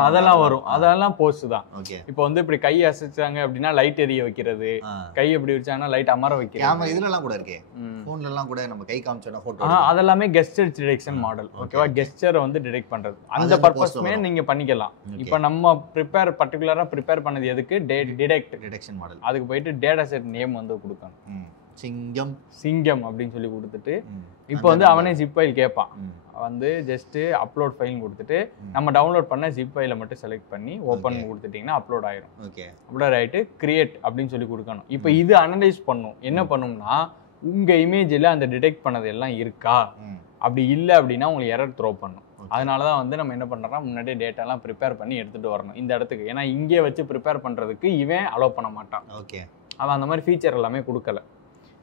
அதெல்லாம் வரும், அதெல்லாம் போஸ் தான். இப்போ வந்து இப்படி கை அசைச்சாங்க அப்படின்னா லைட் எரிய வைக்கிறது, கை எப்படி வச்சாங்கன்னா லைட் அமர வைக்கிறது. கேமரா இதுல எல்லாம் கூட இருக்கே, போன்ல எல்லாம் கூட நம்ம கை காமிச்சோம்னா போட்டோ, அதெல்லாம் கெஸ்டர் டிடெக்ஷன் மாடல். ஓகேவா, கெஸ்டரை வந்து டிடெக்ட் பண்றது அந்த பர்பஸ்மே நீங்க பண்ணிக்கலாம். இப்போ நம்ம பர்டிகுலரா ப்ரிப்பேர் பண்ணது எதுக்கு, டிடெக்ஷன் மாடல். அதுக்கு போயிட்டு டேட்டா செட் நேம் வந்து கொடுக்கணும். சிங்கம் அப்படின்னு சொல்லி கொடுத்துட்டு இப்போ வந்து அவனே ஜிப் ஃபைல் கேட்பான். வந்து ஜஸ்ட் அப்லோட் ஃபைல் கொடுத்துட்டு நம்ம டவுன்லோட் பண்ண ஜிப் ஃபைலை மட்டும் செலக்ட் பண்ணி ஓப்பன் கொடுத்துட்டீங்கன்னா அப்லோட் ஆயிரும். அப்லோட் ஆயிட்டு கிரியேட் அப்படின்னு சொல்லி கொடுக்கணும். இப்போ இது அனலைஸ் பண்ணும். என்ன பண்ணும்னா உங்க இமேஜில் அந்த டிடெக்ட் பண்ணது எல்லாம் இருக்கா, அப்படி இல்லை அப்படின்னா உங்களுக்கு எரர் த்ரோ பண்ணும். அதனாலதான் வந்து நம்ம என்ன பண்றோம்னா முன்னாடியே டேட்டாலாம் ப்ரிப்பேர் பண்ணி எடுத்துட்டு வரணும் இந்த இடத்துக்கு. ஏன்னா இங்கே வச்சு ப்ரிப்பேர் பண்றதுக்கு இவன் அலோவ் பண்ண மாட்டான். அவன் அந்த மாதிரி ஃபீச்சர் எல்லாமே கொடுக்கல.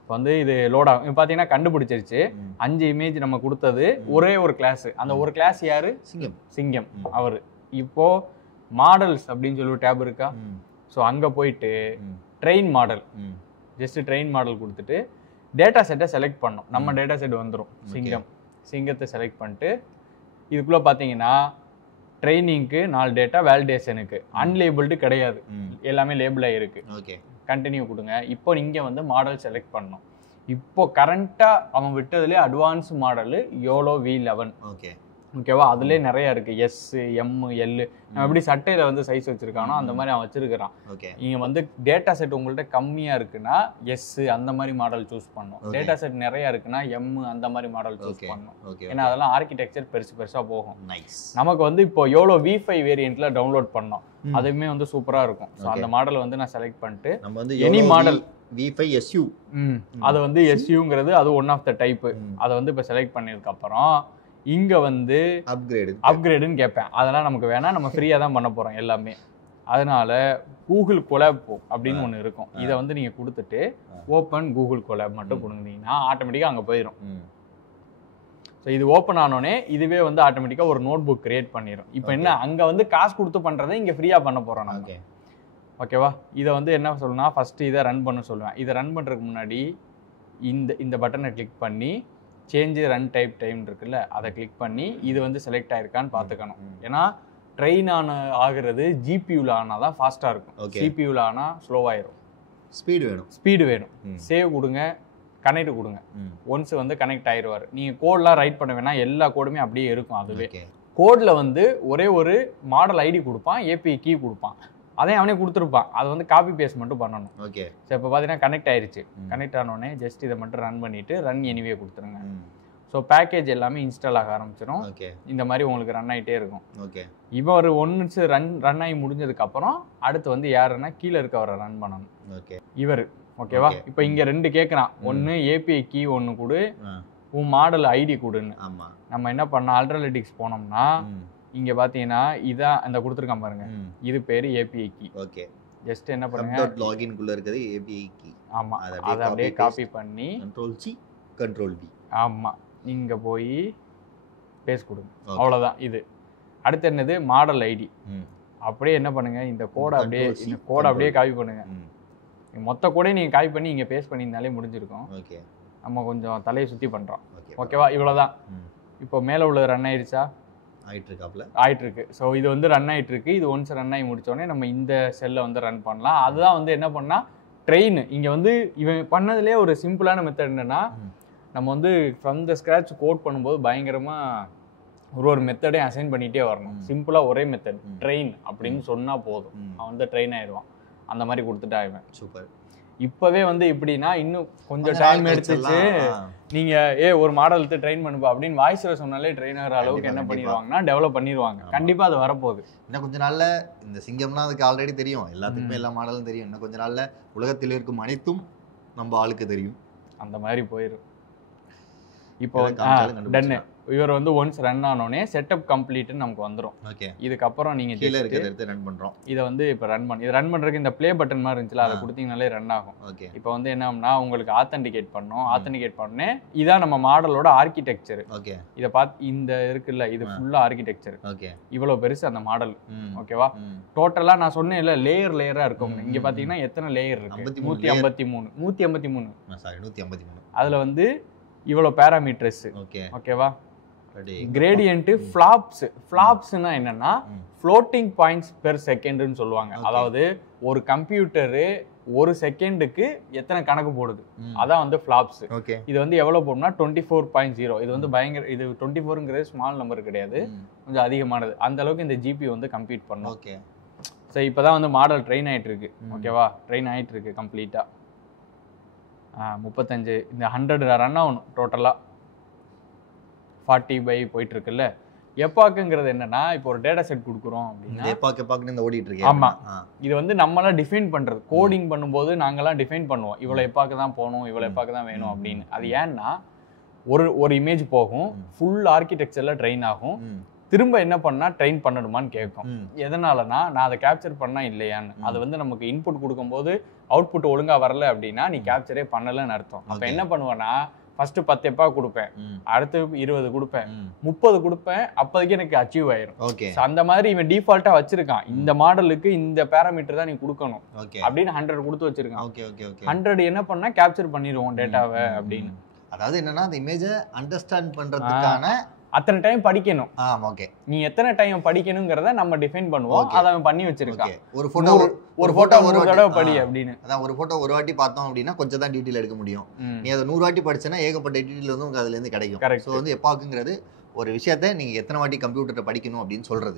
இப்போ வந்து இது லோட் ஆகும். இப்போ பார்த்தீங்கன்னா கண்டுபிடிச்சிருச்சு. 5 இமேஜ் நம்ம கொடுத்தது ஒரே ஒரு கிளாஸ். அந்த ஒரு கிளாஸ் யாரு, சிங்கம் அவரு. இப்போ மாடல்ஸ் அப்படின்னு சொல்லி டேப் இருக்கா, ஸோ அங்கே போயிட்டு train model, just train model கொடுத்துட்டு டேட்டா செட்டை செலக்ட் பண்ணோம். நம்ம டேட்டா செட் வந்துடும். சிங்கத்தை செலக்ட் பண்ணிட்டு இதுக்குள்ளே பார்த்தீங்கன்னா ட்ரைனிங்க்கு 4 டேட்டா, வேலிடேஷனுக்கு அன்லேபிள்டு கிடையாது, எல்லாமே லேபிளாக இருக்கு. கண்டினியூ கொடுங்க. இப்போ இங்கே வந்து மாடல் செலக்ட் பண்ணணும். இப்போ கரண்ட்டாக அவன் விட்டதுலேயே அட்வான்ஸ் மாடலு யோலோ V11. ஓகேவா, அதுலேயே நிறைய இருக்கு, S, M, L. நம்ம எப்படி சட்டையில் வந்து சைஸ் வச்சிருக்கானோ அந்த மாதிரி அவன் வச்சிருக்கிறான். இங்கே வந்து டேட்டா செட் உங்கள்கிட்ட கம்மியாக இருக்குன்னா S அந்த மாதிரி மாடல் சூஸ் பண்ணணும். டேட்டா செட் நிறையா இருக்குன்னா M அந்த மாதிரி மாடல் சூஸ் பண்ணணும். ஏன்னா அதெல்லாம் ஆர்கிடெக்சர் பெருசாக போகும். நமக்கு வந்து இப்போ யோலோ V5 வேரியண்ட்ல டவுன்லோட் பண்ணோம், அதுவுமே வந்து சூப்பராக இருக்கும். ஸோ அந்த மாடல் வந்து நான் செலக்ட் பண்ணிட்டு எனி மாடல் V5 SU, அது வந்து SUங்கிறது அது ஒன் ஆஃப் த டைப்பு. அதை வந்து இப்போ செலக்ட் பண்ணதுக்கு அப்புறம் இங்க வந்து அப்கிரேடுன்னு கேட்பேன். அதெல்லாம் நமக்கு வேணாம், நம்ம ஃப்ரீயா தான் பண்ண போறோம் எல்லாமே. அதனால கூகுள் கொலாப் அப்படின்னு ஒன்று இருக்கும். இதை வந்து நீங்க கொடுத்துட்டு ஓப்பன் கூகுள் கொலாப் மட்டும் கொடுத்தீங்கன்னா ஆட்டோமேட்டிக்கா அங்க போயிடும். ஸோ இது ஓப்பன் ஆனோடனே இதுவே வந்து ஆட்டோமேட்டிக்காக ஒரு நோட் புக் கிரியேட் பண்ணிடும். இப்போ என்ன அங்கே வந்து காசு கொடுத்து பண்ணுறதை இங்கே ஃப்ரீயாக பண்ண போகிறோம் நம்ம. ஓகேவா? இதை வந்து என்ன சொல்லணும்னா ஃபஸ்ட்டு இதை ரன் பண்ண சொல்லுவேன். இதை ரன் பண்ணுறதுக்கு முன்னாடி இந்த பட்டனை கிளிக் பண்ணி சேஞ்சு ரன் டைம் இருக்குல்ல, அதை கிளிக் பண்ணி இது வந்து செலக்ட் ஆயிருக்கான்னு பார்த்துக்கணும். ஏன்னா ட்ரெயின் ஆகுறது ஜிபியூவில் ஆனால் தான் ஃபாஸ்ட்டாக இருக்கும். சிபியூவில் ஆனால் ஸ்லோவாயிரும். ஸ்பீடு வேணும். சேவ் கொடுங்க, கனெக்ட் கொடுங்க. ஒன்ஸ் வந்து கனெக்ட் ஆயிடுவார். நீங்கள் கோடெலாம் ரைட் பண்ண வேணாம், எல்லா கோடுமே அப்படியே இருக்கும். அதுவே கோடில் வந்து ஒரே ஒரு மாடல் ஐடி கொடுப்பான், ஏபிஐ கீ கொடுப்பான், அதையும் அவனே கொடுத்துருப்பான். அதை வந்து காப்பி பேஸ்ட் மட்டும் பண்ணணும். ஓகே. ஸோ இப்போ பார்த்தீங்கன்னா கனெக்ட் ஆயிடுச்சு. கனெக்ட் ஆனோடனே ஜஸ்ட் இதை மட்டும் ரன் பண்ணிவிட்டு ரன் எனிவே கொடுத்துருங்க. ஸோ பேக்கேஜ் எல்லாமே இன்ஸ்டால் ஆக ஆரம்பிச்சிடும். இந்த மாதிரி உங்களுக்கு ரன் ஆகிட்டே இருக்கும். ஓகே. இப்போ ஒரு ஒன்ஸ் ரன் ஆகி முடிஞ்சதுக்கப்புறம் அடுத்து வந்து யாருன்னா கீழே இருக்கவரை ரன் பண்ணணும். ஓகே. இவர் ஓகேவா? இப்போ இங்கே 2 கேட்குறான். ஒன்று ஏபிஐ கீ ஒன்று கொடு, உன் மாடல் ஐடி கொடுன்னு. நம்ம என்ன பண்ணோம், அல்ட்ராலிட்டிக்ஸ் போனோம்னா இங்க பாத்தீங்கன்னா இதான் அந்த கொடுத்துருக்கான் பாருங்க, இது பேரு ஏபிஐ கீ. ஓகே. ஜஸ்ட் என்ன பண்ணுங்க, லாகின் குள்ள இருக்குது ஏபிஐ கீ. ஆமா, அதை அப்படியே காப்பி பண்ணி கண்ட்ரோல் சி கண்ட்ரோல் வி. ஆமா, இங்க போய் பேஸ்ட் கொடுங்க. அவ்வளவுதான். இது அடுத்து என்னது, மாடல் ஐடி. அப்படியே என்ன பண்ணுங்க, இந்த கோடை அப்படியே காப்பி பண்ணுங்க. மொத்த கோடையும் நீங்க காப்பி பண்ணி இங்க பேஸ்ட் பண்ணியிருந்தாலே முடிஞ்சிருக்கும். ஓகே. நம்ம கொஞ்சம் தலையை சுத்தி பண்றோம். ஓகேவா? இவ்வளவுதான். இப்போ மேல உள்ள ரன் ஆயிடுச்சா? ஆயிட்டு இருக்கு. ஸோ இது வந்து ரன் ஆயிட்டு இருக்கு. இது ஒன்ஸ் ரன் ஆகி முடிச்சோடனே நம்ம இந்த செல்லை வந்து ரன் பண்ணலாம். அதுதான் வந்து என்ன பண்ணா ட்ரெயின். இங்க வந்து இவன் பண்ணதுலேயே ஒரு சிம்பிளான மெத்தட் என்னன்னா, நம்ம வந்து ஃப்ரம் த ஸ்க்ராட்ச் கோட் பண்ணும்போது பயங்கரமா ஒரு மெத்தடையும் அசைன் பண்ணிட்டே வரணும். சிம்பிளா ஒரே மெத்தட் ட்ரெயின் அப்படின்னு சொன்னா போதும், அவன் வந்து ட்ரெயின் ஆயிடுவான். அந்த மாதிரி கொடுத்துட்டு ஆயிடுவேன். சூப்பர். இப்பவே வந்து இப்படின்னா இன்னும் கொஞ்சம் டைம் எடுத்துச்சு. நீங்க ஒரு மாடல் எடுத்து ட்ரெயின் பண்ணுப்பா அப்படின்னு வாய்ஸ்ல சொன்னாலே ட்ரெயின் ஆகிற அளவுக்கு என்ன பண்ணிடுவாங்கன்னா டெவலப் பண்ணிடுவாங்க. கண்டிப்பா அது வரப்போகுது. இன்னும் கொஞ்ச நாள்ல இந்த சிங்கம்லாம் அதுக்கு ஆல்ரெடி தெரியும், எல்லாத்துக்குமே எல்லா மாடலும் தெரியும். இன்னும் கொஞ்ச நாள்ல உலகத்தில் இருக்கும் அனைத்தும் நம்ம ஆளுக்கு தெரியும். அந்த மாதிரி போயிடும். இப்போ டன்னு இவர் வந்து ஒன்ஸ் ரன் ஆனோடனே செட்டப் கம்ப்ளீட்னு நமக்கு வந்துடும். ஓகே. இதுக்கப்புறம் நீங்கள் கீழே இருக்கிறத ரன் பண்ணுறோம். இதை வந்து இப்போ இது ரன் பண்ணுறதுக்கு இந்த ப்ளே பட்டன் மாதிரி இருந்துச்சுல, அதை கொடுத்தீங்கனாலே ரன் ஆகும். ஓகே. இப்போ வந்து என்னன்னா உங்களுக்கு ஆத்தென்டிகேட் பண்ணோம். ஆத்தென்டிகேட் பண்ணே இதான் நம்ம மாடலோட ஆர்கிடெக்சர். ஓகே. இதை பார்த்து இந்த இருக்குல்ல, இது ஃபுல்லாக ஆர்கிடெக்சர். ஓகே. இவ்வளோ பெருசு அந்த மாடல். ஓகேவா? டோட்டலாக நான் சொன்னேன் இல்லை, லேயராக இருக்கும். இங்கே பார்த்தீங்கன்னா எத்தனை லேயர் இருக்கு? 153. அதில் வந்து இவ்வளோ பேராமீட்டர்ஸ். ஓகேவா? கிரேடியன்ட், ஃப்ளாப்ஸ்னா என்னன்னா ஃப்ளோட்டிங் பாயிண்ட்ஸ் பெர் செகண்ட்னு சொல்லுவாங்க. அதாவது ஒரு கம்ப்யூட்டரு ஒரு செகண்டுக்கு எத்தனை கணக்கு போடுது, அதான் வந்து ஃப்ளாப்ஸ். இது வந்து எவ்வளவு போடும்னா 24.0. இது வந்து பயங்கர, இது 24ங்கிறது ஸ்மால் நம்பர் கிடையாது, கொஞ்சம் அதிகமானது. அந்த அளவுக்கு இந்த ஜிபி வந்து கம்ப்யூட் பண்ணும். ஓகே. ஸோ இப்போதான் வந்து மாடல் ட்ரெயின் ஆயிட்டு இருக்கு. ஓகேவா? ட்ரெயின் ஆயிட்டு இருக்கு கம்ப்ளீட்டா. 35 இந்த 100 ரன் ஆகணும். டோட்டலாக 40 by போயிட்டு இருக்குல்ல. எப்பாக்குங்கிறது என்னன்னா, இப்போ ஒரு டேட்டா செட் கொடுக்குறோம் அப்படின்னா எப்பாக்கு ஓடிட்டு இருக்கு. ஆமா, இது வந்து நம்மளாம் டிஃபைன் பண்றது. கோடிங் பண்ணும்போது நாங்கெல்லாம் டிஃபைன் பண்ணுவோம், இவ்வளோ எப்பாக்கு தான் போகணும், இவ்வளோ எப்பாக்கு தான் வேணும் அப்படின்னு. அது ஏன்னா ஒரு இமேஜ் போகும், ஃபுல் ஆர்கிடெக்சர்ல ட்ரெயின் ஆகும், திரும்ப என்ன பண்ணா ட்ரெயின் பண்ணணுமான்னு கேட்கும். எதனாலனா, நான் அதை கேப்சர் பண்ணா இல்லையான்னு. அது வந்து நமக்கு இன்புட் கொடுக்கும்போது அவுட்புட் ஒழுங்கா வரல அப்படின்னா நீ கேப்சரே பண்ணலன்னு அர்த்தம். அப்ப என்ன பண்ணுவேன்னா, ஃபர்ஸ்ட் 10 எப்பா கொடுப்பேன், அடுத்து 20 கொடுப்பேன், 30 கொடுப்பேன். அப்போதைக்கு எனக்கு அச்சீவ் ஆயிரும். அந்த மாதிரி இவன் டிஃபால்ட்டா வச்சிருக்கான், இந்த மாடலுக்கு இந்த பேராமீட்டர் தான் நீ கொடுக்கணும் அப்படின்னு 100 கொடுத்து வச்சிருக்கான். 100 என்ன பண்ணா கேப்சர் பண்ணிடுவோம் டேட்டாவை அப்படின்னு. அதாவது என்னன்னா, அந்த இமேஜை அண்டர்ஸ்டாண்ட் பண்றதுக்கான அத்தனை டைம் படிக்கணும். நீ எத்தனை டைம் படிக்கணுங்கிறத நம்ம டிஃபைன் பண்ணுவோம். அதை அவன் பண்ணி வச்சிருக்கான். ஒரு போட்டோ ஒரு தடவை படி அப்படின்னு. அதான் ஒரு போட்டோ ஒரு வாட்டி பார்த்தோம் அப்படின்னா கொஞ்சம் தான் டீட்டெயில் எடுக்க முடியும். நீ அதை 100 வாட்டி படிச்சேன்னா ஏகப்பட்ட டீட்டெயில் வந்து அதுல இருந்து கிடைக்கும். ஸோ வந்து எப்பாக்குங்கிறது ஒரு விஷயத்த நீங்க எத்தனை வாட்டி கம்ப்யூட்டரை படிக்கணும் அப்படின்னு சொல்றது.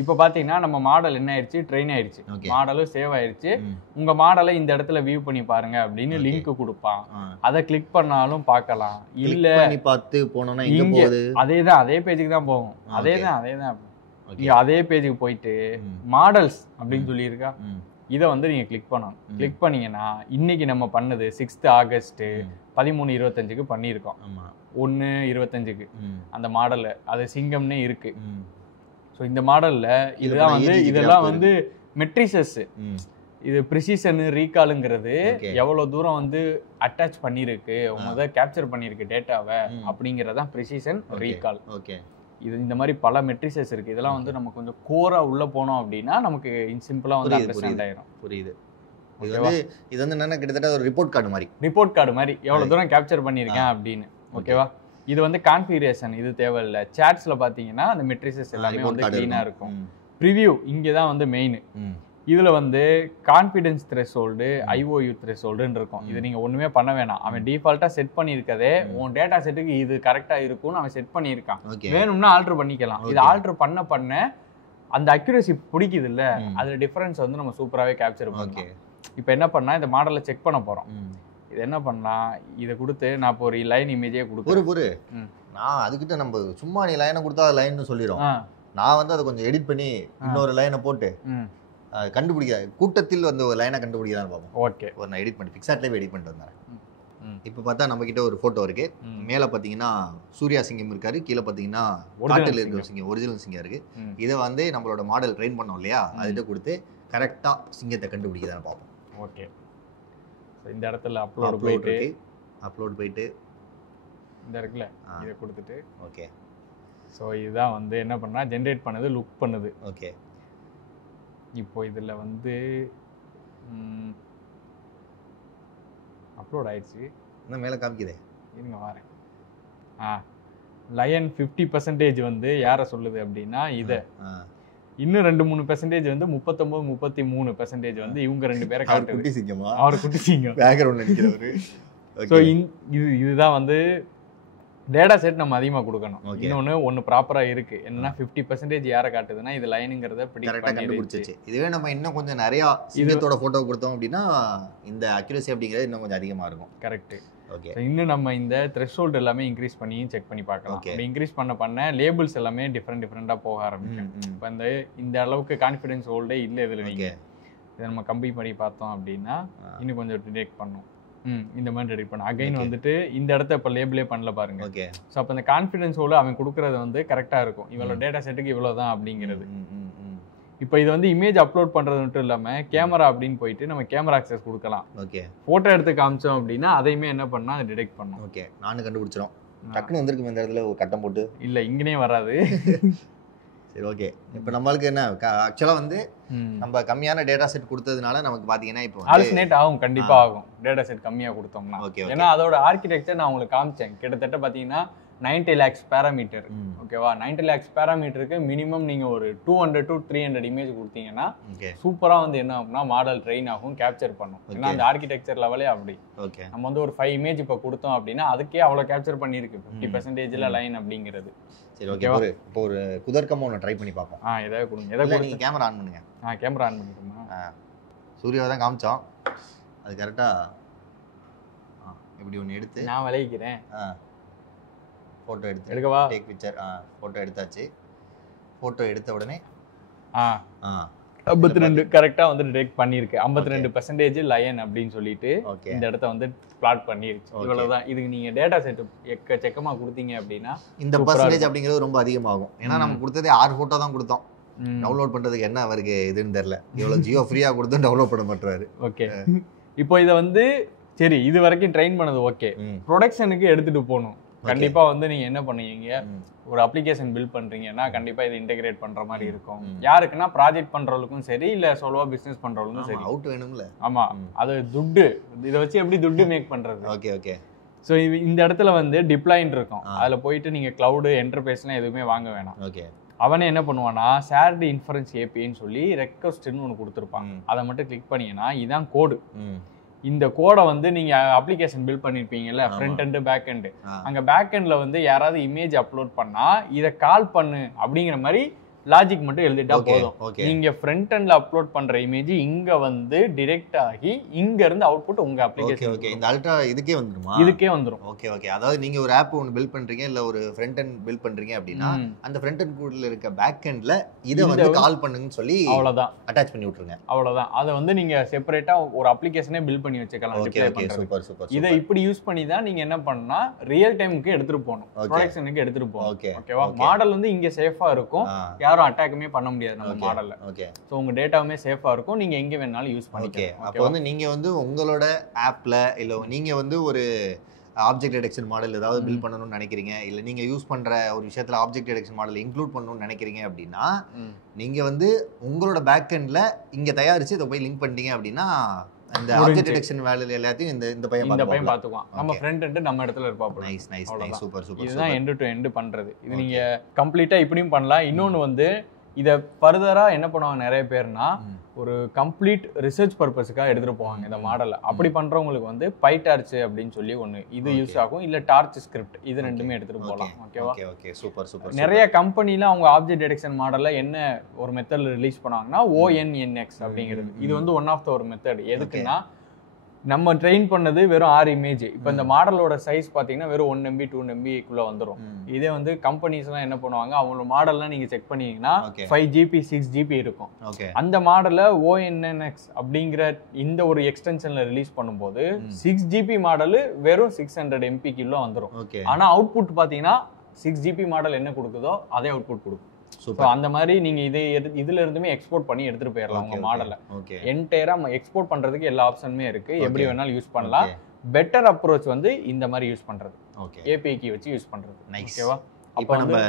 இப்போ பாத்தீங்கன்னா நம்ம மாடல் என்ன ஆயிடுச்சு, ட்ரெயின் ஆயிடுச்சு, மாடலும் சேவ் ஆயிடுச்சு. உங்க மாடலை இந்த இடத்துல வியூ பண்ணி பாருங்க அப்படின்னு லிங்க் கொடுப்பான். அதை கிளிக் பண்ணாலும் பார்க்கலாம். இல்ல நீ பார்த்து போனோம்னா இங்க போகுது, அதே பேஜுக்கு தான் போகும். அதேதான் அதே பேஜுக்கு போயிட்டு மாடல்ஸ் அப்படின்னு சொல்லி இருக்கா, இதை வந்து நீங்க கிளிக் பண்ணணும். கிளிக் பண்ணீங்கன்னா இன்னைக்கு நம்ம பண்ணது 6 ஆகஸ்ட் 13:25 பண்ணியிருக்கோம். 1:25 அந்த மாடல்ல அது சிங்கம்னே இருக்கு. ஸோ இந்த மாடல்ல இதுதான் வந்து இதெல்லாம் வந்து மெட்ரிசஸ். இது ப்ரிசிஷன் ரீகாலுங்கிறது எவ்வளவு தூரம் வந்து அட்டாச் பண்ணிருக்கு உங்க கேப்சர் பண்ணிருக்கு டேட்டாவை அப்படிங்கறதான் ப்ரிசிஷன் ரீகால். இது இந்த மாதிரி பல மெட்ரிசஸ் இருக்கு. இதெல்லாம் வந்து நம்ம கொஞ்சம் கோரா உள்ள போனோம் அப்படின்னா நமக்கு சிம்பிளா வந்து அண்டர்ஸ்டாண்ட் ஆயிரும். புரியுது. இது வந்து என்ன கிட்டத்தட்ட ஒரு ரிப்போர்ட் கார்டு மாதிரி எவ்வளவு தூரம் கேப்சர் பண்ணிருக்கேன் அப்படின்னு. ஓகேவா? இது வந்து கான்ஃபிகரேஷன் இது தேவையில்லை. சாட்ஸ்ல பாத்தீங்கன்னா அந்த மெட்ரிசஸ் எல்லாமே வந்து கிளீனா இருக்கும். ப்ரிவியூ இங்கதான் வந்து மெயின். இதுல வந்து கான்ஃபிடன்ஸ் த்ரெஷோல்டு, ஐஓயு த்ரெஷோல்டுன்னு இருக்கும். இது நீங்க ஒண்ணுமே பண்ண வேணாம். அவன் டிஃபால்ட்டா செட் பண்ணியிருக்கதே உன் டேட்டா செட்டுக்கு இது கரெக்டா இருக்கும்னு அவன் செட் பண்ணியிருக்கான். வேணும்னா ஆல்டர் பண்ணிக்கலாம். இது ஆல்டர் பண்ண அந்த அக்யூரசி பிடிக்குது இல்ல, அதுல டிஃபரன்ஸ் வந்து நம்ம சூப்பராகவே கேப்சர் பண்ணலாம். இப்போ என்ன பண்ணா இந்த மாடலை செக் பண்ண போறோம். இது என்ன பண்ணலாம், இதை கொடுத்து நான் இப்போ ஒரு லைன் இமேஜே கொடுக்குறேன். நான் அதுக்கிட்ட நம்ம சும்மா நீ லைனை கொடுத்தா லைன்னு சொல்லிடும். நான் வந்து அதை கொஞ்சம் எடிட் பண்ணி இன்னொரு லைனை போட்டு கண்டுபிடிக்க கூட்டத்தில் வந்து ஒரு லைனை கண்டுபிடிக்கலான்னு பார்ப்போம். ஓகே, ஒரு நான் எடிட் பண்ணி பிக்சார்ட்லேயே எடிட் பண்ணிட்டு வந்தேன். இப்போ பார்த்தா நம்ம கிட்ட ஒரு ஃபோட்டோ இருக்கு. மேலே பார்த்தீங்கன்னா சூர்யா சிங்கம் இருக்காரு, கீழே பார்த்தீங்கன்னா காட்டில் இருக்கிற சிங்கம், ஒரிஜினல் சிங்கம் இருக்கு. இதை வந்து நம்மளோட மாடல் ட்ரெயின் பண்ணோம் இல்லையா, அதுகிட்ட கொடுத்து கரெக்டாக சிங்கத்தை கண்டுபிடிக்கதான்னு பார்ப்போம். ஓகே, இந்த இடத்துல அப்லோட் போயிட்டு இந்த இருக்குல்ல இதை கொடுத்துட்டு ஓகே. ஸோ இதுதான் வந்து என்ன பண்ணா ஜென்ரேட் பண்ணது, லுக் பண்ணுது. ஓகே, இப்போ இதில் வந்து அப்லோட் ஆயிடுச்சு. இன்னும் மேலே காமிக்குதே, இருங்க வரேன். லயன் 50% வந்து யாரை சொல்லுது அப்படின்னா இதை. இன்னும் 2-3% வந்து 39-33% வந்து இவங்க 2 பேரை காட்டுது. அவர் குட்டி சிங்கம் பேக்ரவுண்ட்ல நிக்கிறவரு. ஸோ இதுதான் வந்து டேட்டா செட் நம்ம அதிகமாக கொடுக்கணும். இன்னொன்று ஒன்று ப்ராப்பராக இருக்கு. என்னன்னா 50% யாரை காட்டுதுன்னா இது லைனுங்கிறத கண்டுபிடிச்சிச்சு. இதுவே நம்ம இன்னும் கொஞ்சம் நிறையா சிங்கத்தோட ஃபோட்டோ கொடுத்தோம் அப்படின்னா இந்த அக்யூரசி அப்படிங்கிறது இன்னும் கொஞ்சம் அதிகமாக இருக்கும். கரெக்ட். ஓகே, இன்னும் நம்ம இந்த த்ரெஷ்ஹோல்ட் எல்லாமே இன்க்ரீஸ் பண்ணி செக் பண்ணி பார்க்கலாம். அப்படி இன்க்ரீஸ் பண்ண லேபிள்ஸ் எல்லாமே டிஃப்ரெண்டாக போக ஆரம்பிக்கும். இப்போ இந்த அளவுக்கு கான்ஃபிடன்ஸ் ஹோல்டே இல்லை இதில். நீங்கள் இதை நம்ம கம்பி பண்ணி பார்த்தோம் அப்படின்னா இன்னும் கொஞ்சம் டிடெக்ட் பண்ணும். இந்த மாதிரி ரெடி பண்ண அகைன் வந்துட்டு இந்த இடத்த இப்போ லேபிளே பண்ணல பாருங்க. ஓகே, ஸோ அப்போ இந்த கான்ஃபிடன்ஸோட அவன் கொடுக்கறது வந்து கரெக்டாக இருக்கும். இவ்வளோ டேட்டா செட்டுக்கு இவ்வளோ தான் அப்படிங்கிறது. இப்போ இது வந்து இமேஜ் அப்லோட் பண்ணுறது மட்டும் இல்லாமல் கேமரா அப்படின்னு போயிட்டு நம்ம கேமரா ஆக்சஸ் கொடுக்கலாம். ஓகே, ஃபோட்டோ எடுத்து காமிச்சோம் அப்படின்னா அதையுமே என்ன பண்ணால் அதை டிடெக்ட் பண்ணும். ஓகே, நானும் கண்டுபிடிச்சிடும். டக்குன்னு வந்திருக்கு இந்த இடத்துல ஒரு கட்டம் போட்டு. இல்லை இங்கனே வராது. சரி, ஓகே. இப்போ நம்மளுக்கு என்ன ஆக்சுவலாக வந்து நம்ம கம்மியான டேட்டா செட் கொடுத்ததுனால நமக்கு பார்த்தீங்கன்னா இப்போ ஹாலுசினேட் ஆகும். கண்டிப்பாக ஆகும் டேட்டா செட் கம்மியாக கொடுத்தோம்னா. ஏன்னா அதோட ஆர்கிடெக்சர் நான் உங்களுக்கு காமிச்சேன். கிட்டத்தட்ட பார்த்தீங்கன்னா 90 lakhs பேராமீட்டர். ஓகேவா, 90 lakhs பேராமீட்டருக்கு மினிமம் நீங்கள் ஒரு 200 to 300 இமேஜ் கொடுத்தீங்கன்னா சூப்பராக வந்து என்ன ஆகும்னா மாடல் ட்ரெயின் ஆகும், கேப்சர் பண்ணும். ஏன்னா அந்த ஆர்கிடெக்சர் லெவலே அப்படி. ஓகே, நம்ம வந்து ஒரு 5 இமேஜ் இப்போ கொடுத்தோம் அப்படின்னா அதுக்கே அவ்வளோ கேப்சர் பண்ணியிருக்கு 50% லைன் அப்படிங்கிறது. சரி, ஓகேவா. இப்போ ஒரு குதர்க்கமாக ஒன்று ட்ரை பண்ணி பார்ப்போம். எதாவது கொடுங்க. எதாவது நீங்கள் கேமரா ஆன் பண்ணுங்க. கேமரா ஆன் பண்ணிக்கோமா. சூர்யாவை தான் காமிச்சோம். அது கரெக்டாக இப்படி ஒன்று எடுத்து நான் விளைவிக்கிறேன். ஃபோட்டோ எடுக்கவா, டேக் பிக்சர். ஃபோட்டோ எடுத்தாச்சு. ஃபோட்டோ எடுத்த உடனே 52 கரெக்டாக வந்து டிடெக்ட் பண்ணியிருக்கு. 52% லயன் அப்படின்னு சொல்லிட்டு இந்த இடத்த வந்து பிளாட் பண்ணிருச்சு. இவ்வளவுதான். இதுக்கு நீங்க டேட்டா செட் எக்கச்சக்கமா கொடுத்தீங்க அப்படின்னா இந்த பர்சன்டேஜ் அப்படிங்கிறது ரொம்ப அதிகமாகும். ஏன்னா நம்ம கொடுத்ததே 6 ஃபோட்டோ தான் கொடுத்தோம். டவுன்லோட் பண்றதுக்கு என்ன அவருக்கு இதுன்னு தெரியல. இவ்வளவு ஜியோ ஃப்ரீயா கொடுத்து டவுன்லோட் பண்ண மாட்டாரு. ஓகே, இப்போ இதை வந்து சரி இது வரைக்கும் ட்ரெயின் பண்ணது ஓகே. ப்ரொடக்ஷனுக்கு எடுத்துட்டு போகணும். கண்டிப்பா வந்து நீங்க என்ன பண்ணுவீங்க, ஒரு அப்ளிகேஷன் பில்ட் பண்றீங்கன்னா கண்டிப்பா இது இன்டெகிரேட் பண்ற மாதிரி இருக்கும். யாருக்குன்னா ப்ராஜெக்ட் பண்றவங்களுக்கும் சரி, இல்ல சோலோவா பிசினஸ் பண்றவங்களுக்கும் சரி. அவுட் வேணும்ல. ஆமா, அது துட்டு. இதை வச்சு எப்படி துட்டு மேக் பண்றது. Okay, okay. ஸோ இந்த இடத்துல வந்து டிப்ளாயின் இருக்கும். அதுல போயிட்டு நீங்க கிளவுடு என்டர்பிரைஸ்லாம் எதுவுமே வாங்க வேணாம். ஓகே, அவனே என்ன பண்ணுவானா ஷேர்டு இன்ஃபரன்ஸ் ஏபின்னு சொல்லி ரெக்வஸ்ட்னு ஒன்று கொடுத்துருப்பாங்க. அதை மட்டும் கிளிக் பண்ணீங்கன்னா இதான் கோடு. இந்த கோடை வந்து நீங்க அப்ளிகேஷன் பில்ட் பண்ணிருப்பீங்கல்ல, ஃப்ரண்ட் எண்ட் பேக் எண்ட். அங்க பேக் எண்ட்ல வந்து யாராவது இமேஜ் அப்லோட் பண்ணா இதை கால் பண்ணு அப்படிங்கிற மாதிரி லாஜிக் மட்டும் எழுதிட்டா போதும். நீங்க ஃப்ரண்ட் எண்ட்ல அப்லோட் பண்ற இமேஜ் இங்க வந்து டைரக்ட் ஆகி இங்க இருந்து அவுட்புட் உங்க அப்ளிகேஷன். ஓகே, இந்த அல்ட்ரா இதுக்கே வந்துருமா? இதுக்கே வந்துரும். Okay, okay. அதாவது நீங்க ஒரு ஆப் ஒன்னு பில்ட் பண்றீங்க, இல்ல ஒரு ஃப்ரண்ட் எண்ட் பில்ட் பண்றீங்க அப்படின்னா அந்த ஃப்ரண்ட் எண்ட் கோட்ல இருக்க பேக் எண்ட்ல இத வந்து கால் பண்ணுங்கன்னு சொல்லி அவ்வளவுதான் அட்டாச் பண்ணி விட்டுருங்க. அவ்வளவுதான். அதை வந்து நீங்க செப்பரேட்டா ஒரு அப்ளிகேஷனே பில்ட் பண்ணி வச்சுக்கலாம். Okay, okay. Super, super. இதை இப்படி யூஸ் பண்ணி தான் நீங்க என்ன பண்ணா ரியல் டைமுக்கு எடுத்துட்டு போகணும், ப்ரொடக்ஷனுக்கு எடுத்துட்டு போகணும். ஓகேவா, மாடல் வந்து இங்க சேஃபா இருக்கும். யாரும் யாரும் அட்டாக்குமே பண்ண முடியாது நம்ம மாடல்ல. ஓகே. ஸோ உங்க டேட்டாவுமே சேஃபா இருக்கும், நீங்க எங்க வேணாலும் யூஸ் பண்ணிக்கலாம். அப்போ வந்து நீங்க வந்து உங்களோட ஆப்ல இல்ல நீங்க வந்து ஒரு ஆப்ஜெக்ட் டிடெக்ஷன் மாடல் ஏதாவது பில்ட் பண்ணணும்னு நினைக்கிறீங்க, இல்ல நீங்க யூஸ் பண்ற ஒரு விஷயத்துல ஆப்ஜெக்ட் டிடெக்ஷன் மாடல் இன்க்ளூட் பண்ணணும்னு நினைக்கிறீங்க அப்படின்னா நீங்க வந்து உங்களோட பேக் எண்ட்ல இங்க தயாரிச்சு இதை போய் லிங்க் பண்ணிட்டீங்க அப்படின்னா அந்த ஆப்ஜெக்ட் டிடெக்ஷன் வேல்யூ எல்லாத்தையும் இந்த பையன் பாத்துக்குவான். நம்ம ஃப்ரண்ட் எண்ட் நம்ம இடத்துல இருப்பாப்ல. Nice nice nice, super super. இதுதான் எண்ட் டு எண்ட் பண்றது. இது நீங்க கம்ப்ளீட்டா இப்படியும் பண்ணலாம். இன்னொன்னு வந்து இதை ஃபர்தரா என்ன பண்ணுவாங்க நிறைய பேர்னா, ஒரு கம்ப்ளீட் ரிசர்ச் பர்பஸ்க்காக எடுத்துட்டு போவாங்க இந்த மாடலை. அப்படி பண்றவங்களுக்கு வந்து பைடார்ச் அப்படின்னு சொல்லி ஒன்று இது யூஸ் ஆகும், இல்ல டார்ச் ஸ்கிரிப்ட், இது ரெண்டுமே எடுத்துட்டு போகலாம். ஓகேவா? Okay super super. நிறைய கம்பெனில அவங்க ஆப்ஜெக்ட் டிடெக்ஷன் மாடல்ல என்ன ஒரு மெத்தட்ல ரிலீஸ் பண்ணாங்கன்னா ONNX அப்படிங்கிறது. இது வந்து ஒன் ஆஃப் த ஒரு மெத்தட். எதுக்குன்னா நம்ம ட்ரெயின் பண்ணது வெறும் 6 இமேஜ். இப்போ இந்த மாடலோட சைஸ் பார்த்தீங்கன்னா வெறும் 1 MB 2 MBக்குள்ள வந்துடும். இதே வந்து கம்பெனிஸ்லாம் என்ன பண்ணுவாங்க, அவங்களோட மாடல்லாம் நீங்க செக் பண்ணீங்கன்னா 5 GB 6 GB இருக்கும். அந்த மாடலை ONNX அப்படிங்கிற இந்த ஒரு எக்ஸ்டென்ஷன்ல ரிலீஸ் பண்ணும்போது 6 GB மாடல் வெறும் 600 MBக்குள்ள வந்துடும். ஆனா அவுட்புட் பார்த்தீங்கன்னா 6 GB மாடல் என்ன கொடுக்குதோ அதே அவுட்புட் கொடுக்கும். அந்த மாதிரி நீங்க இதுல இருந்துமே எக்ஸ்போர்ட் பண்ணி எடுத்துட்டு போயிடலாம் உங்க மாடலை. என்டையரா எக்ஸ்போர்ட் பண்றதுக்கு எல்லா ஆப்ஷனுமே இருக்கு, எப்படி வேணாலும் யூஸ் பண்ணலாம். பெட்டர் அப்ரோச் வந்து இந்த மாதிரி யூஸ் பண்றது, API கீ வச்சு யூஸ் பண்றது. ஓகேவா? இப்போ நம்ம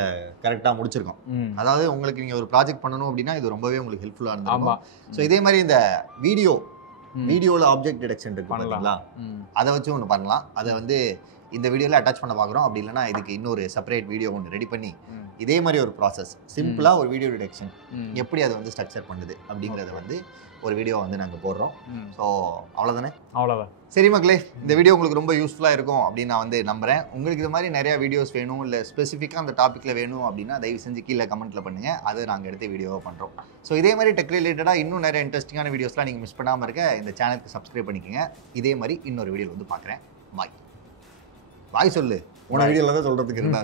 கரெக்டா முடிச்சிருக்கோம். அதாவது உங்களுக்கு நீங்க ஒரு ப்ராஜெக்ட் பண்ணணும் அப்படின்னா இது ரொம்பவே உங்களுக்கு ஹெல்ப்ஃபுல்லா இருந்துரும். சோ இதே மாதிரி இந்த வீடியோல ஆப்ஜெக்ட் டிடெக்ஷன் இருக்கு பாத்தீங்களா, அதை வச்சு ஒன்று பண்ணலாம். அதை வந்து இந்த வீடியோல அட்டாச் பண்ண பார்க்குறோம். அப்படி இல்லைன்னா இதுக்கு இன்னொரு செப்பரேட் வீடியோ ஒன்று ரெடி பண்ணி இதே மாதிரி ஒரு ப்ராசஸ் சிம்பிளா ஒரு வீடியோ டிடெக்ஷன் எப்படி அதை வந்து ஸ்ட்ரக்சர் பண்ணுது அப்படிங்கிறத வந்து ஒரு வீடியோ வந்து நாங்கள் போடுறோம். ஸோ அவ்வளோதானே? அவ்வளோதான். சரி மக்களே, இந்த வீடியோ உங்களுக்கு ரொம்ப யூஸ்ஃபுல்லாக இருக்கும் அப்படின்னு நான் வந்து நம்புறேன். உங்களுக்கு இது மாதிரி நிறைய வீடியோஸ் வேணும், இல்லை ஸ்பெசிஃபிக்காக அந்த டாப்பிக்கில் வேணும் அப்படின்னா தயவு செஞ்சு கீழே கமெண்ட்டில் பண்ணுங்கள், அதை நாங்கள் எடுத்து வீடியோவாக பண்ணுறோம். ஸோ இதே மாதிரி டெக் ரிலேட்டடாக இன்னும் நிறைய இன்ட்ரெஸ்டிங்கான வீடியோஸ்லாம் நீங்கள் மிஸ் பண்ணாமல் இருக்க இந்த சேனலுக்கு சப்ஸ்கிரைப் பண்ணிக்கோங்க. இதே மாதிரி இன்னொரு வீடியோவில் வந்து பார்க்குறேன். பாய் சொல்லு, உன வீடியோவில் தான் சொல்கிறதுக்கு இருந்தா